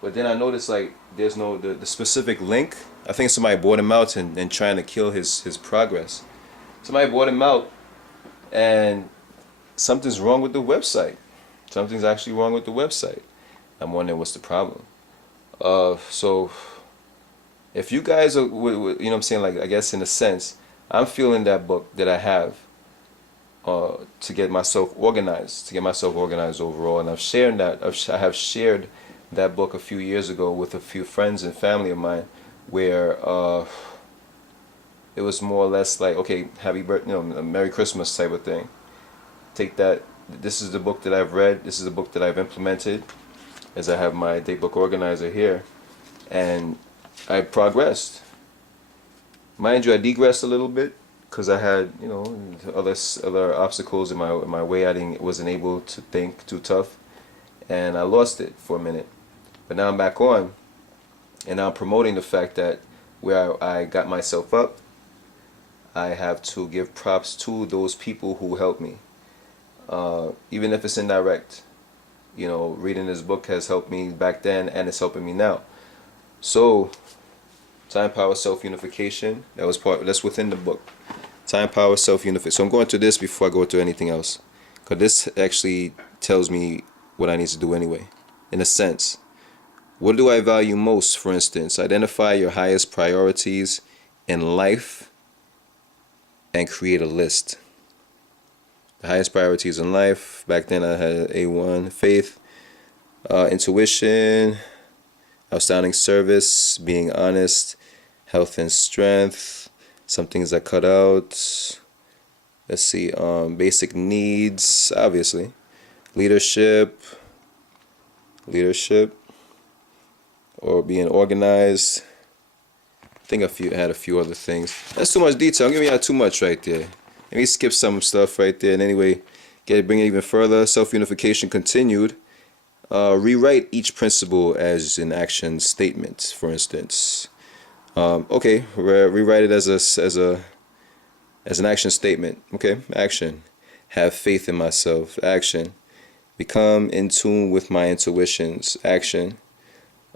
But then I noticed like there's no the specific link. I think somebody bought him out and trying to kill his progress. Somebody bought him out, and something's wrong with the website. Something's actually wrong with the website. I'm wondering what's the problem. So if you guys are, you know what I'm saying, like, I guess in a sense, I'm feeling that book that I have to get myself organized overall, and I have shared that book a few years ago with a few friends and family of mine, where it was more or less like, okay, happy birthday, you know, a Merry Christmas type of thing. Take that. This is the book that I've read. This is the book that I've implemented, as I have my daybook organizer here, and I progressed. Mind you, I digressed a little bit because I had, you know, other obstacles in my way. Wasn't able to think too tough, and I lost it for a minute. But now I'm back on, and now I'm promoting the fact that where I got myself up, I have to give props to those people who helped me, even if it's indirect. You know, reading this book has helped me back then, and it's helping me now. So, time, power, self-unification. That's within the book. Time, power, self-unification. So I'm going to this before I go to anything else, because this actually tells me what I need to do anyway, in a sense. What do I value most, for instance? Identify your highest priorities in life and create a list. The highest priorities in life. Back then I had A1, faith, intuition, outstanding service, being honest, health and strength. Some things I cut out. Let's see, basic needs, obviously. Leadership, or being organized. I think I had a few other things. That's too much detail. I'm giving y'all too much right there. Let me skip some stuff right there. And anyway, bring it even further. Self-unification continued. Rewrite each principle as an action statement, for instance. Okay, rewrite it as an action statement. Okay, action. Have faith in myself. Action. Become in tune with my intuitions. Action.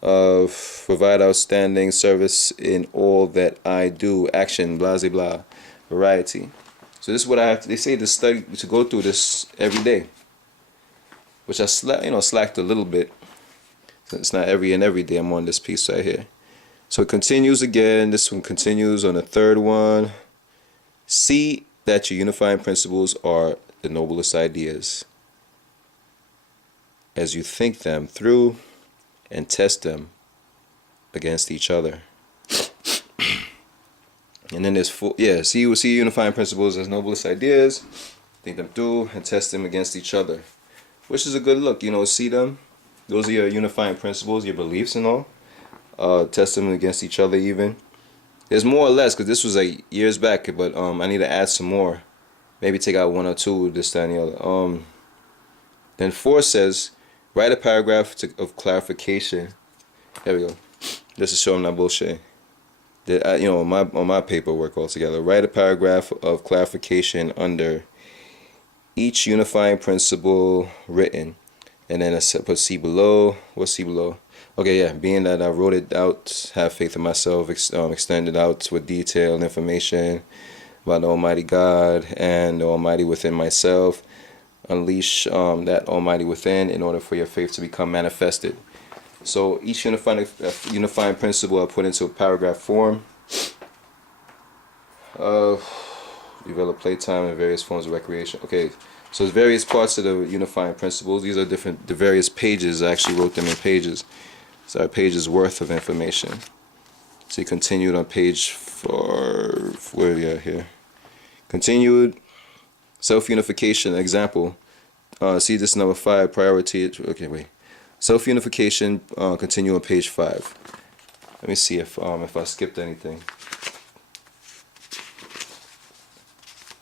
Provide outstanding service in all that I do. Action. Blah blah blah. Variety. So this is what I have to. They say to go through this every day, which I slacked a little bit. It's not every day I'm on this piece right here. So it continues again. This one continues on the third one. See that your unifying principles are the noblest ideas as you think them through and test them against each other. And then there's see unifying principles as noblest ideas, think them through and test them against each other, which is a good look. You know, see them. Those are your unifying principles, your beliefs and all. Test them against each other even. There's more or less, because this was like years back, but I need to add some more. Maybe take out one or two, this, that, and the other. Then 4 says, write a paragraph of clarification. There we go. Just to show I'm not bullshitting. That on my paperwork altogether. Write a paragraph of clarification under each unifying principle written, and then I put C below. What's C below? Okay, yeah. Being that I wrote it out, have faith in myself, extend it out with detailed information about the Almighty God and the Almighty within myself. Unleash that Almighty within in order for your faith to become manifested. So each unifying principle I put into a paragraph form. Develop playtime and various forms of recreation. Okay, so there's various parts of the unifying principles. These are the various pages. I actually wrote them in pages. So a page's worth of information. So you continued on page 4. Where are we at here? Continued self-unification. Example. See this number 5 priority. Okay, wait. Self-unification, continue on page 5. Let me see if I skipped anything.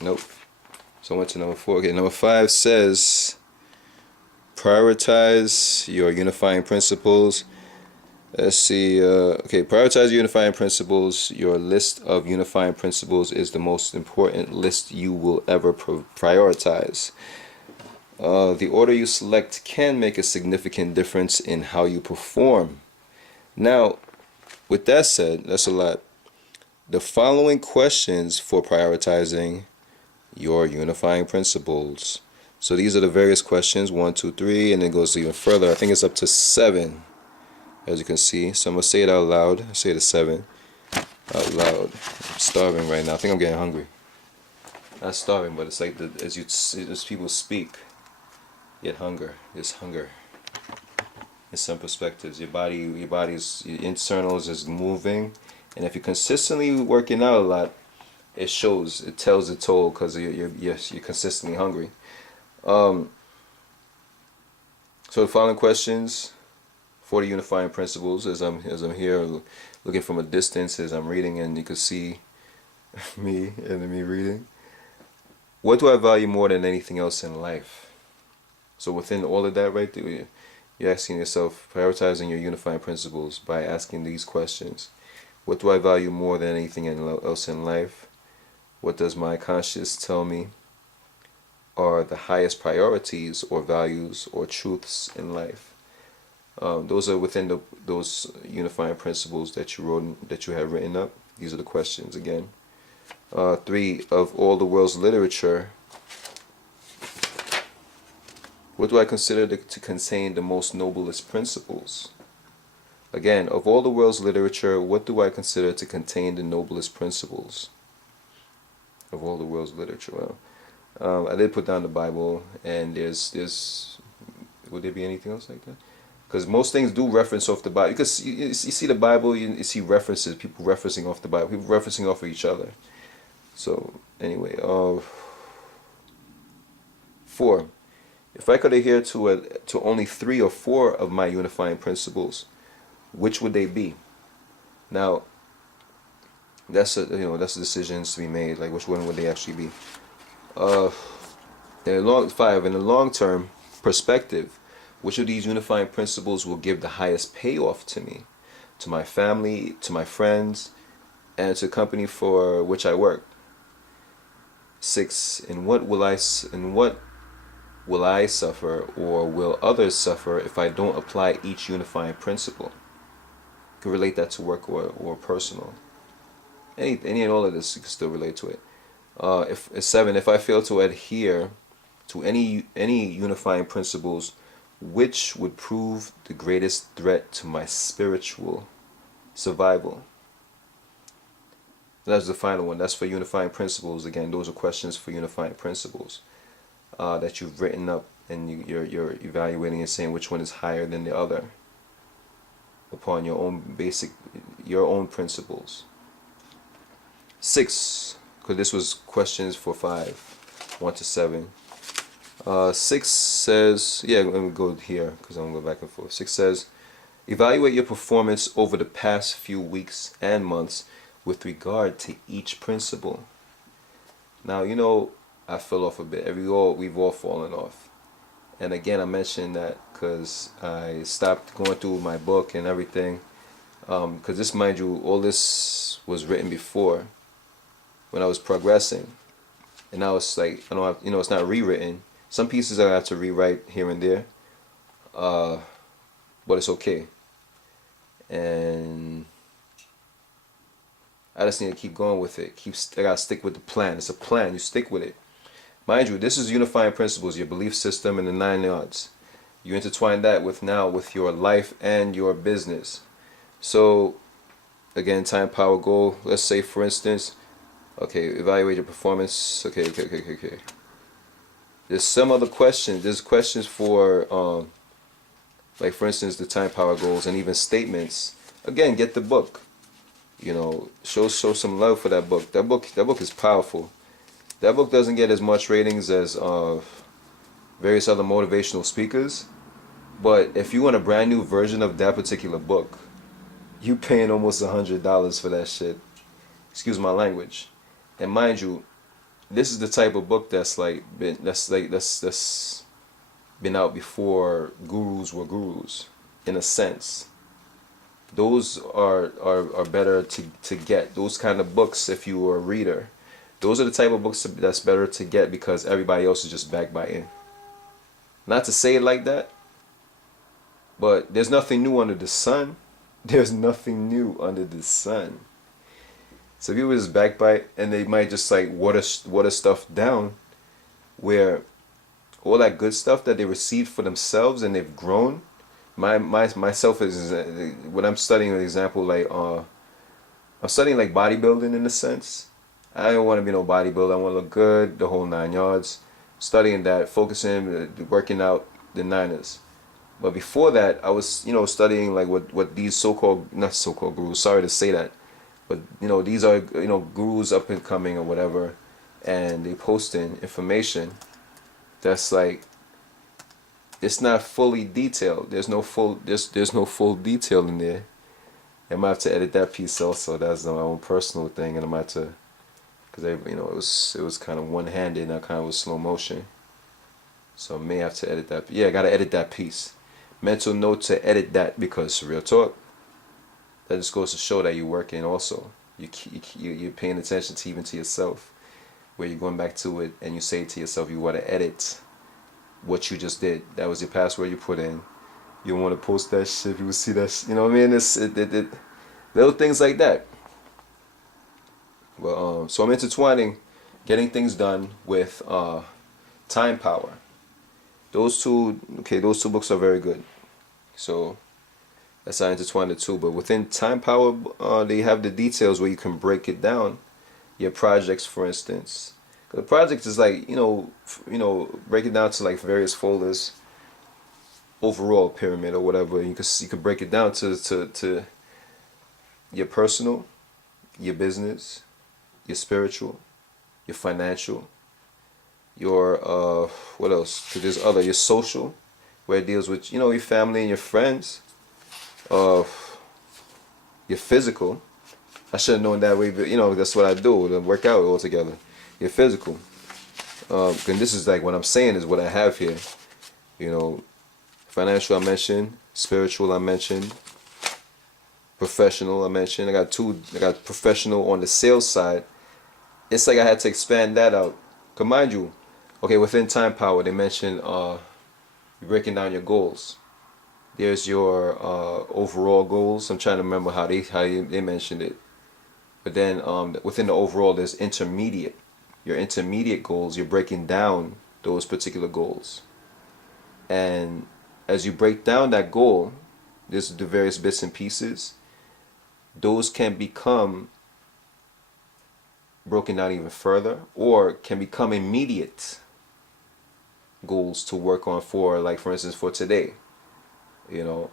Nope. So I went to number 4. Okay, number 5 says prioritize your unifying principles. Let's see. Okay, prioritize your unifying principles. Your list of unifying principles is the most important list you will ever prioritize. The order you select can make a significant difference in how you perform. Now, with that said, that's a lot. The following questions for prioritizing your unifying principles. So these are the various questions, 1, 2, 3, and it goes even further. I think it's up to 7, as you can see. So I'm gonna say it out loud. Say the 7 out loud. I'm starving right now. I think I'm getting hungry. Not starving, but it's like as people speak, get hunger. There's hunger. In some perspectives, your body's your internals is moving, and if you're consistently working out a lot, it shows. It tells the toll because you're consistently hungry. So the following questions for the unifying principles, as I'm here looking from a distance as I'm reading, and you can see me and me reading. What do I value more than anything else in life? So within all of that right there, you're asking yourself, prioritizing your unifying principles by asking these questions. What do I value more than anything else in life? What does my conscience tell me are the highest priorities or values or truths in life? Those are within those unifying principles that you have written up. These are the questions again. 3, of all the world's literature, what do I consider to contain the most noblest principles? Again, of all the world's literature, what do I consider to contain the noblest principles? Of all the world's literature, well, I did put down the Bible, and there's would there be anything else like that? Because most things do reference off the Bible. Because you see the Bible, you see references, people referencing off the Bible, people referencing off of each other. So anyway, 4. If I could adhere to only 3 or 4 of my unifying principles, which would they be? Now, that's that's decisions to be made. Like, which one would they actually be? In the 5, in the long term perspective, which of these unifying principles will give the highest payoff to me, to my family, to my friends, and to the company for which I work? 6, in what will I suffer, or will others suffer, if I don't apply each unifying principle? You can relate that to work or personal. Any and all of this, you can still relate to it. 7, if I fail to adhere to any unifying principles, which would prove the greatest threat to my spiritual survival? That's the final one. That's for unifying principles. Again, those are questions for unifying principles that you've written up, and you're evaluating and saying which one is higher than the other upon your own principles. 6, because this was questions for 5, 1 to 7. 6 says, let me go here because I'm going to go back and forth. 6 says, evaluate your performance over the past few weeks and months with regard to each principle. Now, I fell off a bit. We've all fallen off. And again, I mentioned that because I stopped going through my book and everything. Because this, mind you, all this was written before when I was progressing. And now it's like, I don't have, it's not rewritten. Some pieces I have to rewrite here and there. But it's okay. And I just need to keep going with it. I gotta stick with the plan. It's a plan. You stick with it. Mind you, this is unifying principles, your belief system, and the 9 yards. You intertwine that with your life and your business. So, again, time, power, goal. Let's say, for instance, okay, evaluate your performance. Okay. There's some other questions. There's questions for, like, for instance, the time, power, goals, and even statements. Again, get the book. Show some love for that book. That book is powerful. That book doesn't get as much ratings as various other motivational speakers, but if you want a brand new version of that particular book, you paying almost $100 for that shit. Excuse my language. And mind you, this is the type of book that's been out before gurus were gurus, in a sense. Those are better to get. Those kind of books, if you are a reader, those are the type of books that's better to get because everybody else is just backbiting. Not to say it like that, but there's nothing new under the sun. There's nothing new under the sun. So people just backbite, and they might just like water stuff down, where all that good stuff that they received for themselves and they've grown. Myself is when I'm studying an example like I'm studying like bodybuilding in a sense. I don't want to be no bodybuilder. I want to look good, the whole 9 yards. Studying that, focusing, working out the niners. But before that, I was, studying like what these so-called, not so-called gurus, sorry to say that, but these are, gurus up and coming or whatever, and they posting information that's like, it's not fully detailed. There's no full detail in there. I might have to edit that piece also. That's my own personal thing, and I might have to, because it was kind of one-handed and I kind of was slow motion. So I may have to edit that. Yeah, I gotta edit that piece. Mental note to edit that, because real talk, that just goes to show that you're working also. You're paying attention to even to yourself, where you're going back to it and you say to yourself you want to edit what you just did. That was your password you put in. You don't want to post that shit. You will see that. You know what I mean? It little things like that. Well, so I'm intertwining getting things done with time power. Those two books are very good. So that's how I intertwine the two. But within time power, they have the details where you can break it down. Your projects, for instance. The project is like, break it down to like various folders, overall pyramid or whatever. You could break it down to your personal, your business, your spiritual, your financial, your what else? There's other, your social, where it deals with your family and your friends, your physical. I should have known that way, but that's what I do. To work out all together. Your physical. And this is like what I'm saying is what I have here. Financial I mentioned, spiritual I mentioned, professional I mentioned. I got professional on the sales side. It's like I had to expand that out. Cause mind you, okay, within time power they mentioned you're breaking down your goals. There's your overall goals. I'm trying to remember how they mentioned it. But then within the overall, there's intermediate. Your intermediate goals, you're breaking down those particular goals. And as you break down that goal, there's the various bits and pieces. Those can become broken down even further, or can become immediate goals to work on for, like for instance, for today. It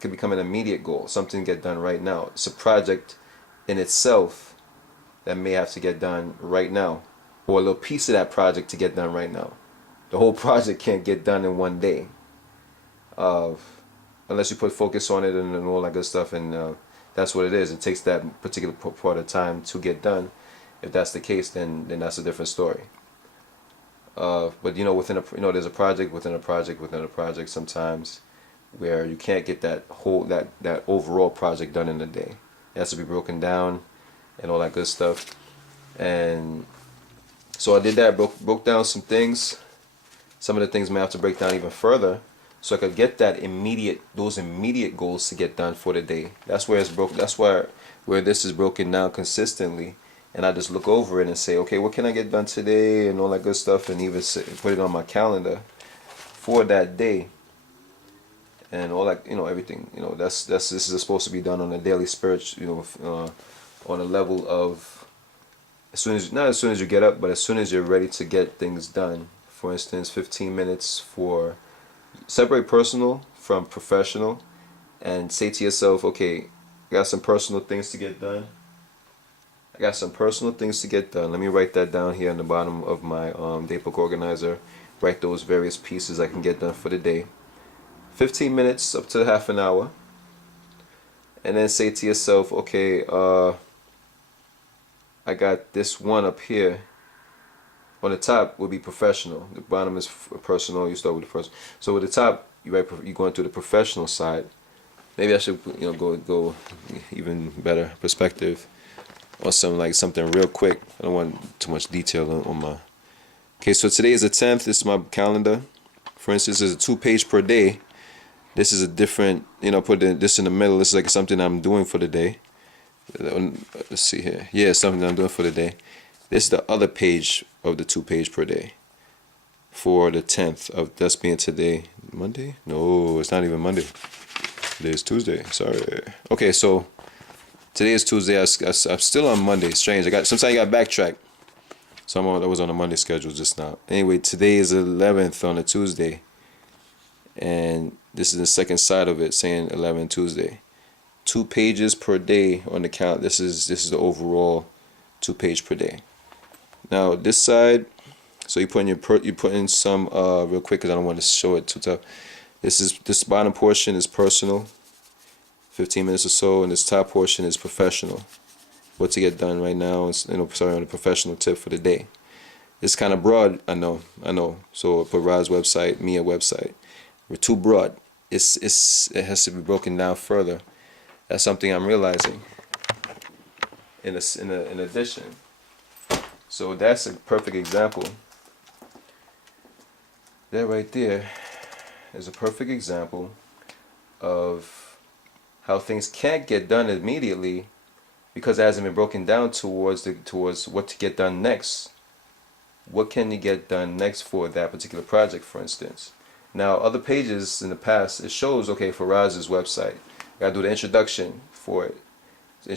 can become an immediate goal, something to get done right now. It's a project in itself that may have to get done right now, or a little piece of that project to get done right now. The whole project can't get done in one day, unless you put focus on it and all that good stuff, and that's what it is. It takes that particular part of time to get done. If that's the case, then that's a different story. But within there's a project within a project within a project sometimes, where you can't get that whole that overall project done in a day. It has to be broken down and all that good stuff. And so I did that, broke down some things. Some of the things may have to break down even further, so I could get those immediate goals to get done for the day. That's where it's broken. That's where this is broken down consistently. And I just look over it and say, okay, what can I get done today and all that good stuff, and even put it on my calendar for that day. And all that, everything, this is supposed to be done on a daily spiritual, on a level of not as soon as you get up, but as soon as you're ready to get things done. For instance, 15 minutes for separate personal from professional, and say to yourself, okay, I got some personal things to get done. Let me write that down here on the bottom of my daybook organizer. Write those various pieces I can get done for the day. 15 minutes up to half an hour, and then say to yourself, okay, I got this one up here. On the top would be professional, the bottom is personal. You start with the first. So with the top, you're going through the professional side. Maybe I should go even better perspective, or something real quick. I don't want too much detail on my. Okay, so today is the 10th. This is my calendar. For instance, there's a 2-page per day. This is a different, put this in the middle. This is like something I'm doing for the day. Let's see here. Yeah, something I'm doing for the day. This is the other page of the 2-page per day. for the 10th of that's being today. Monday? No, it's not even Monday. Today is Tuesday. Sorry. Okay, so today is Tuesday. I'm still on Monday. Strange. Sometimes I got backtracked. So I was on a Monday schedule just now. Anyway, today is the 11th on a Tuesday, and this is the second side of it saying 11 Tuesday. 2 pages per day on the count. This is the overall 2 page per day. Now this side, so you put in some real quick because I don't want to show it too tough. This bottom portion is personal, 15 minutes or so, and this top portion is professional. What to get done right now, on the professional tip for the day. It's kind of broad, I know. So for Rod's website, Mia website, we're too broad. It has to be broken down further. That's something I'm realizing. In addition, so that's a perfect example. That right there is a perfect example of how things can't get done immediately because it hasn't been broken down towards what to get done next. What can you get done next for that particular project, for instance? Now, other pages in the past, it shows, okay, for Raz's website, I gotta do the introduction for it, the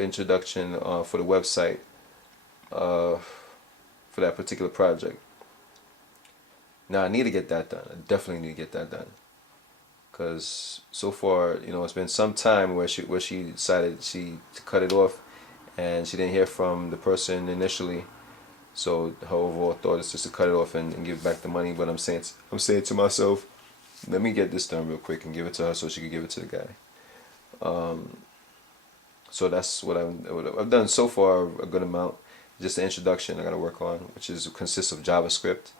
introduction for the website for that particular project. Now, I need to get that done. I definitely need to get that done. Because so far, it's been some time where she decided to cut it off, and she didn't hear from the person initially. So her overall thought is just to cut it off and give back the money. But I'm saying to myself, let me get this done real quick and give it to her so she can give it to the guy. So that's what I've done so far, a good amount. Just the introduction I got to work on, which consists of JavaScript,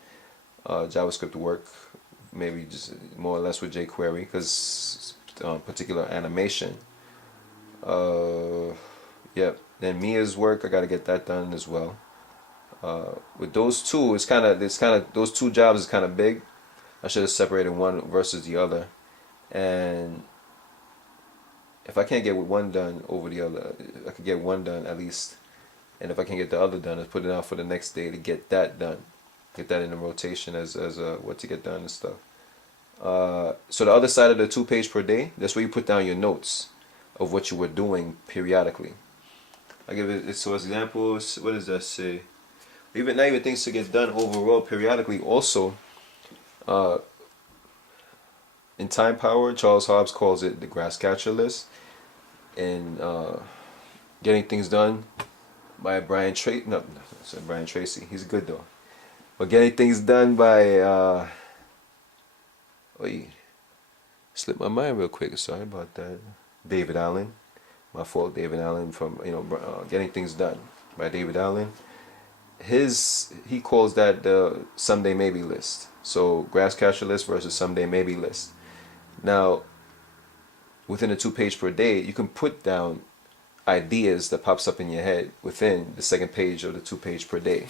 JavaScript work, maybe just more or less with jQuery, because particular animation. Yep. Then Mia's work, I got to get that done as well. With those two, it's kind of those two jobs is kind of big. I should have separated one versus the other, and if I can't get one done over the other, I could get one done at least, and if I can't get the other done, I put it out for the next day to get that done, get that in the rotation as what to get done and stuff. So the other side of the 2 page per day, that's where you put down your notes of what you were doing periodically. I give it so as examples. What does that say? Not even things to get done overall periodically. Also, in Time Power, Charles Hobbs calls it the grass catcher list, and getting things done by Brian Tracy. No, sorry, Brian Tracy. He's good though. But getting things done by slipped my mind real quick. Sorry about that. David Allen. My fault, David Allen, from Getting Things Done by David Allen. He calls that the someday maybe list. So grass catcher list versus someday maybe list. Now, within a 2 page per day, you can put down ideas that pops up in your head within the second page of the 2 page per day.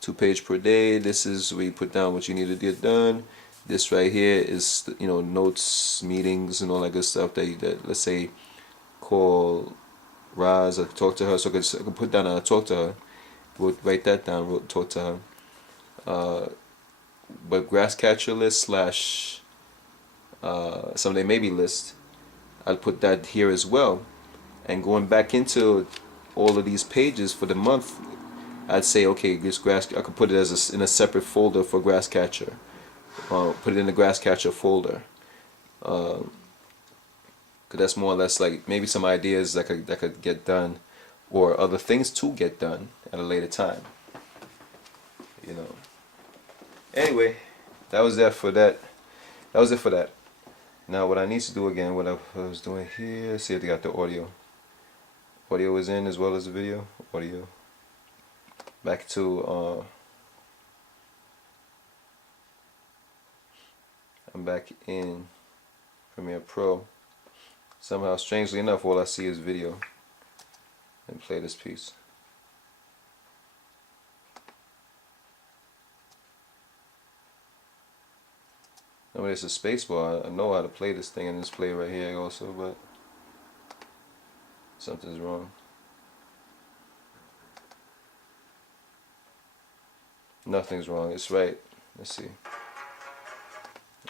2 page per day. This is where you put down what you need to get done. This right here is notes, meetings, and all that good stuff that let's say call Roz or talk to her. So I could put down talk to her. We'll write that down. Talk to her. But grass catcher list slash someday maybe list, I'll put that here as well. And going back into all of these pages for the month, I'd say, okay, this I could put it in a separate folder for grass catcher. Put it in the grass catcher folder. Cause that's more or less like maybe some ideas that could get done, or other things to get done at a later time. Anyway, that was it for that. Now what I need to do again, what I was doing here, see if they got the audio. Audio is in as well as the video. Audio. Back to I'm back in Premiere Pro. Somehow, strangely enough, all I see is video. And play this piece. I mean, it's a space bar. I know how to play this thing, and this play right here also, but something's wrong. Nothing's wrong. It's right. Let's see.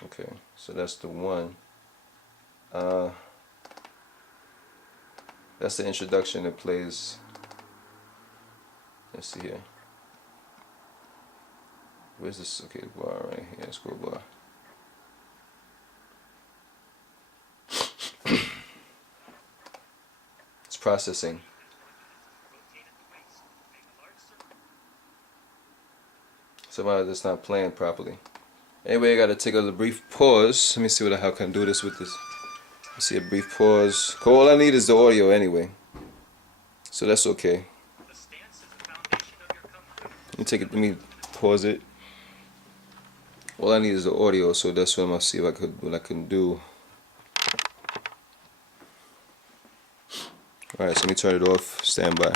Okay, so that's the one. That's the introduction that plays. Let's see here. Where's this? Okay, bar right here. Scroll bar. It's processing. Somehow it's not playing properly. Anyway, I gotta take a brief pause. Let me see what the hell I can do this with this. Let's see, a brief pause. All I need is the audio anyway, so that's okay. Let me take it. Let me pause it. All I need is the audio, so that's what I'm gonna see if what I can do. All right, so let me turn it off. Stand by.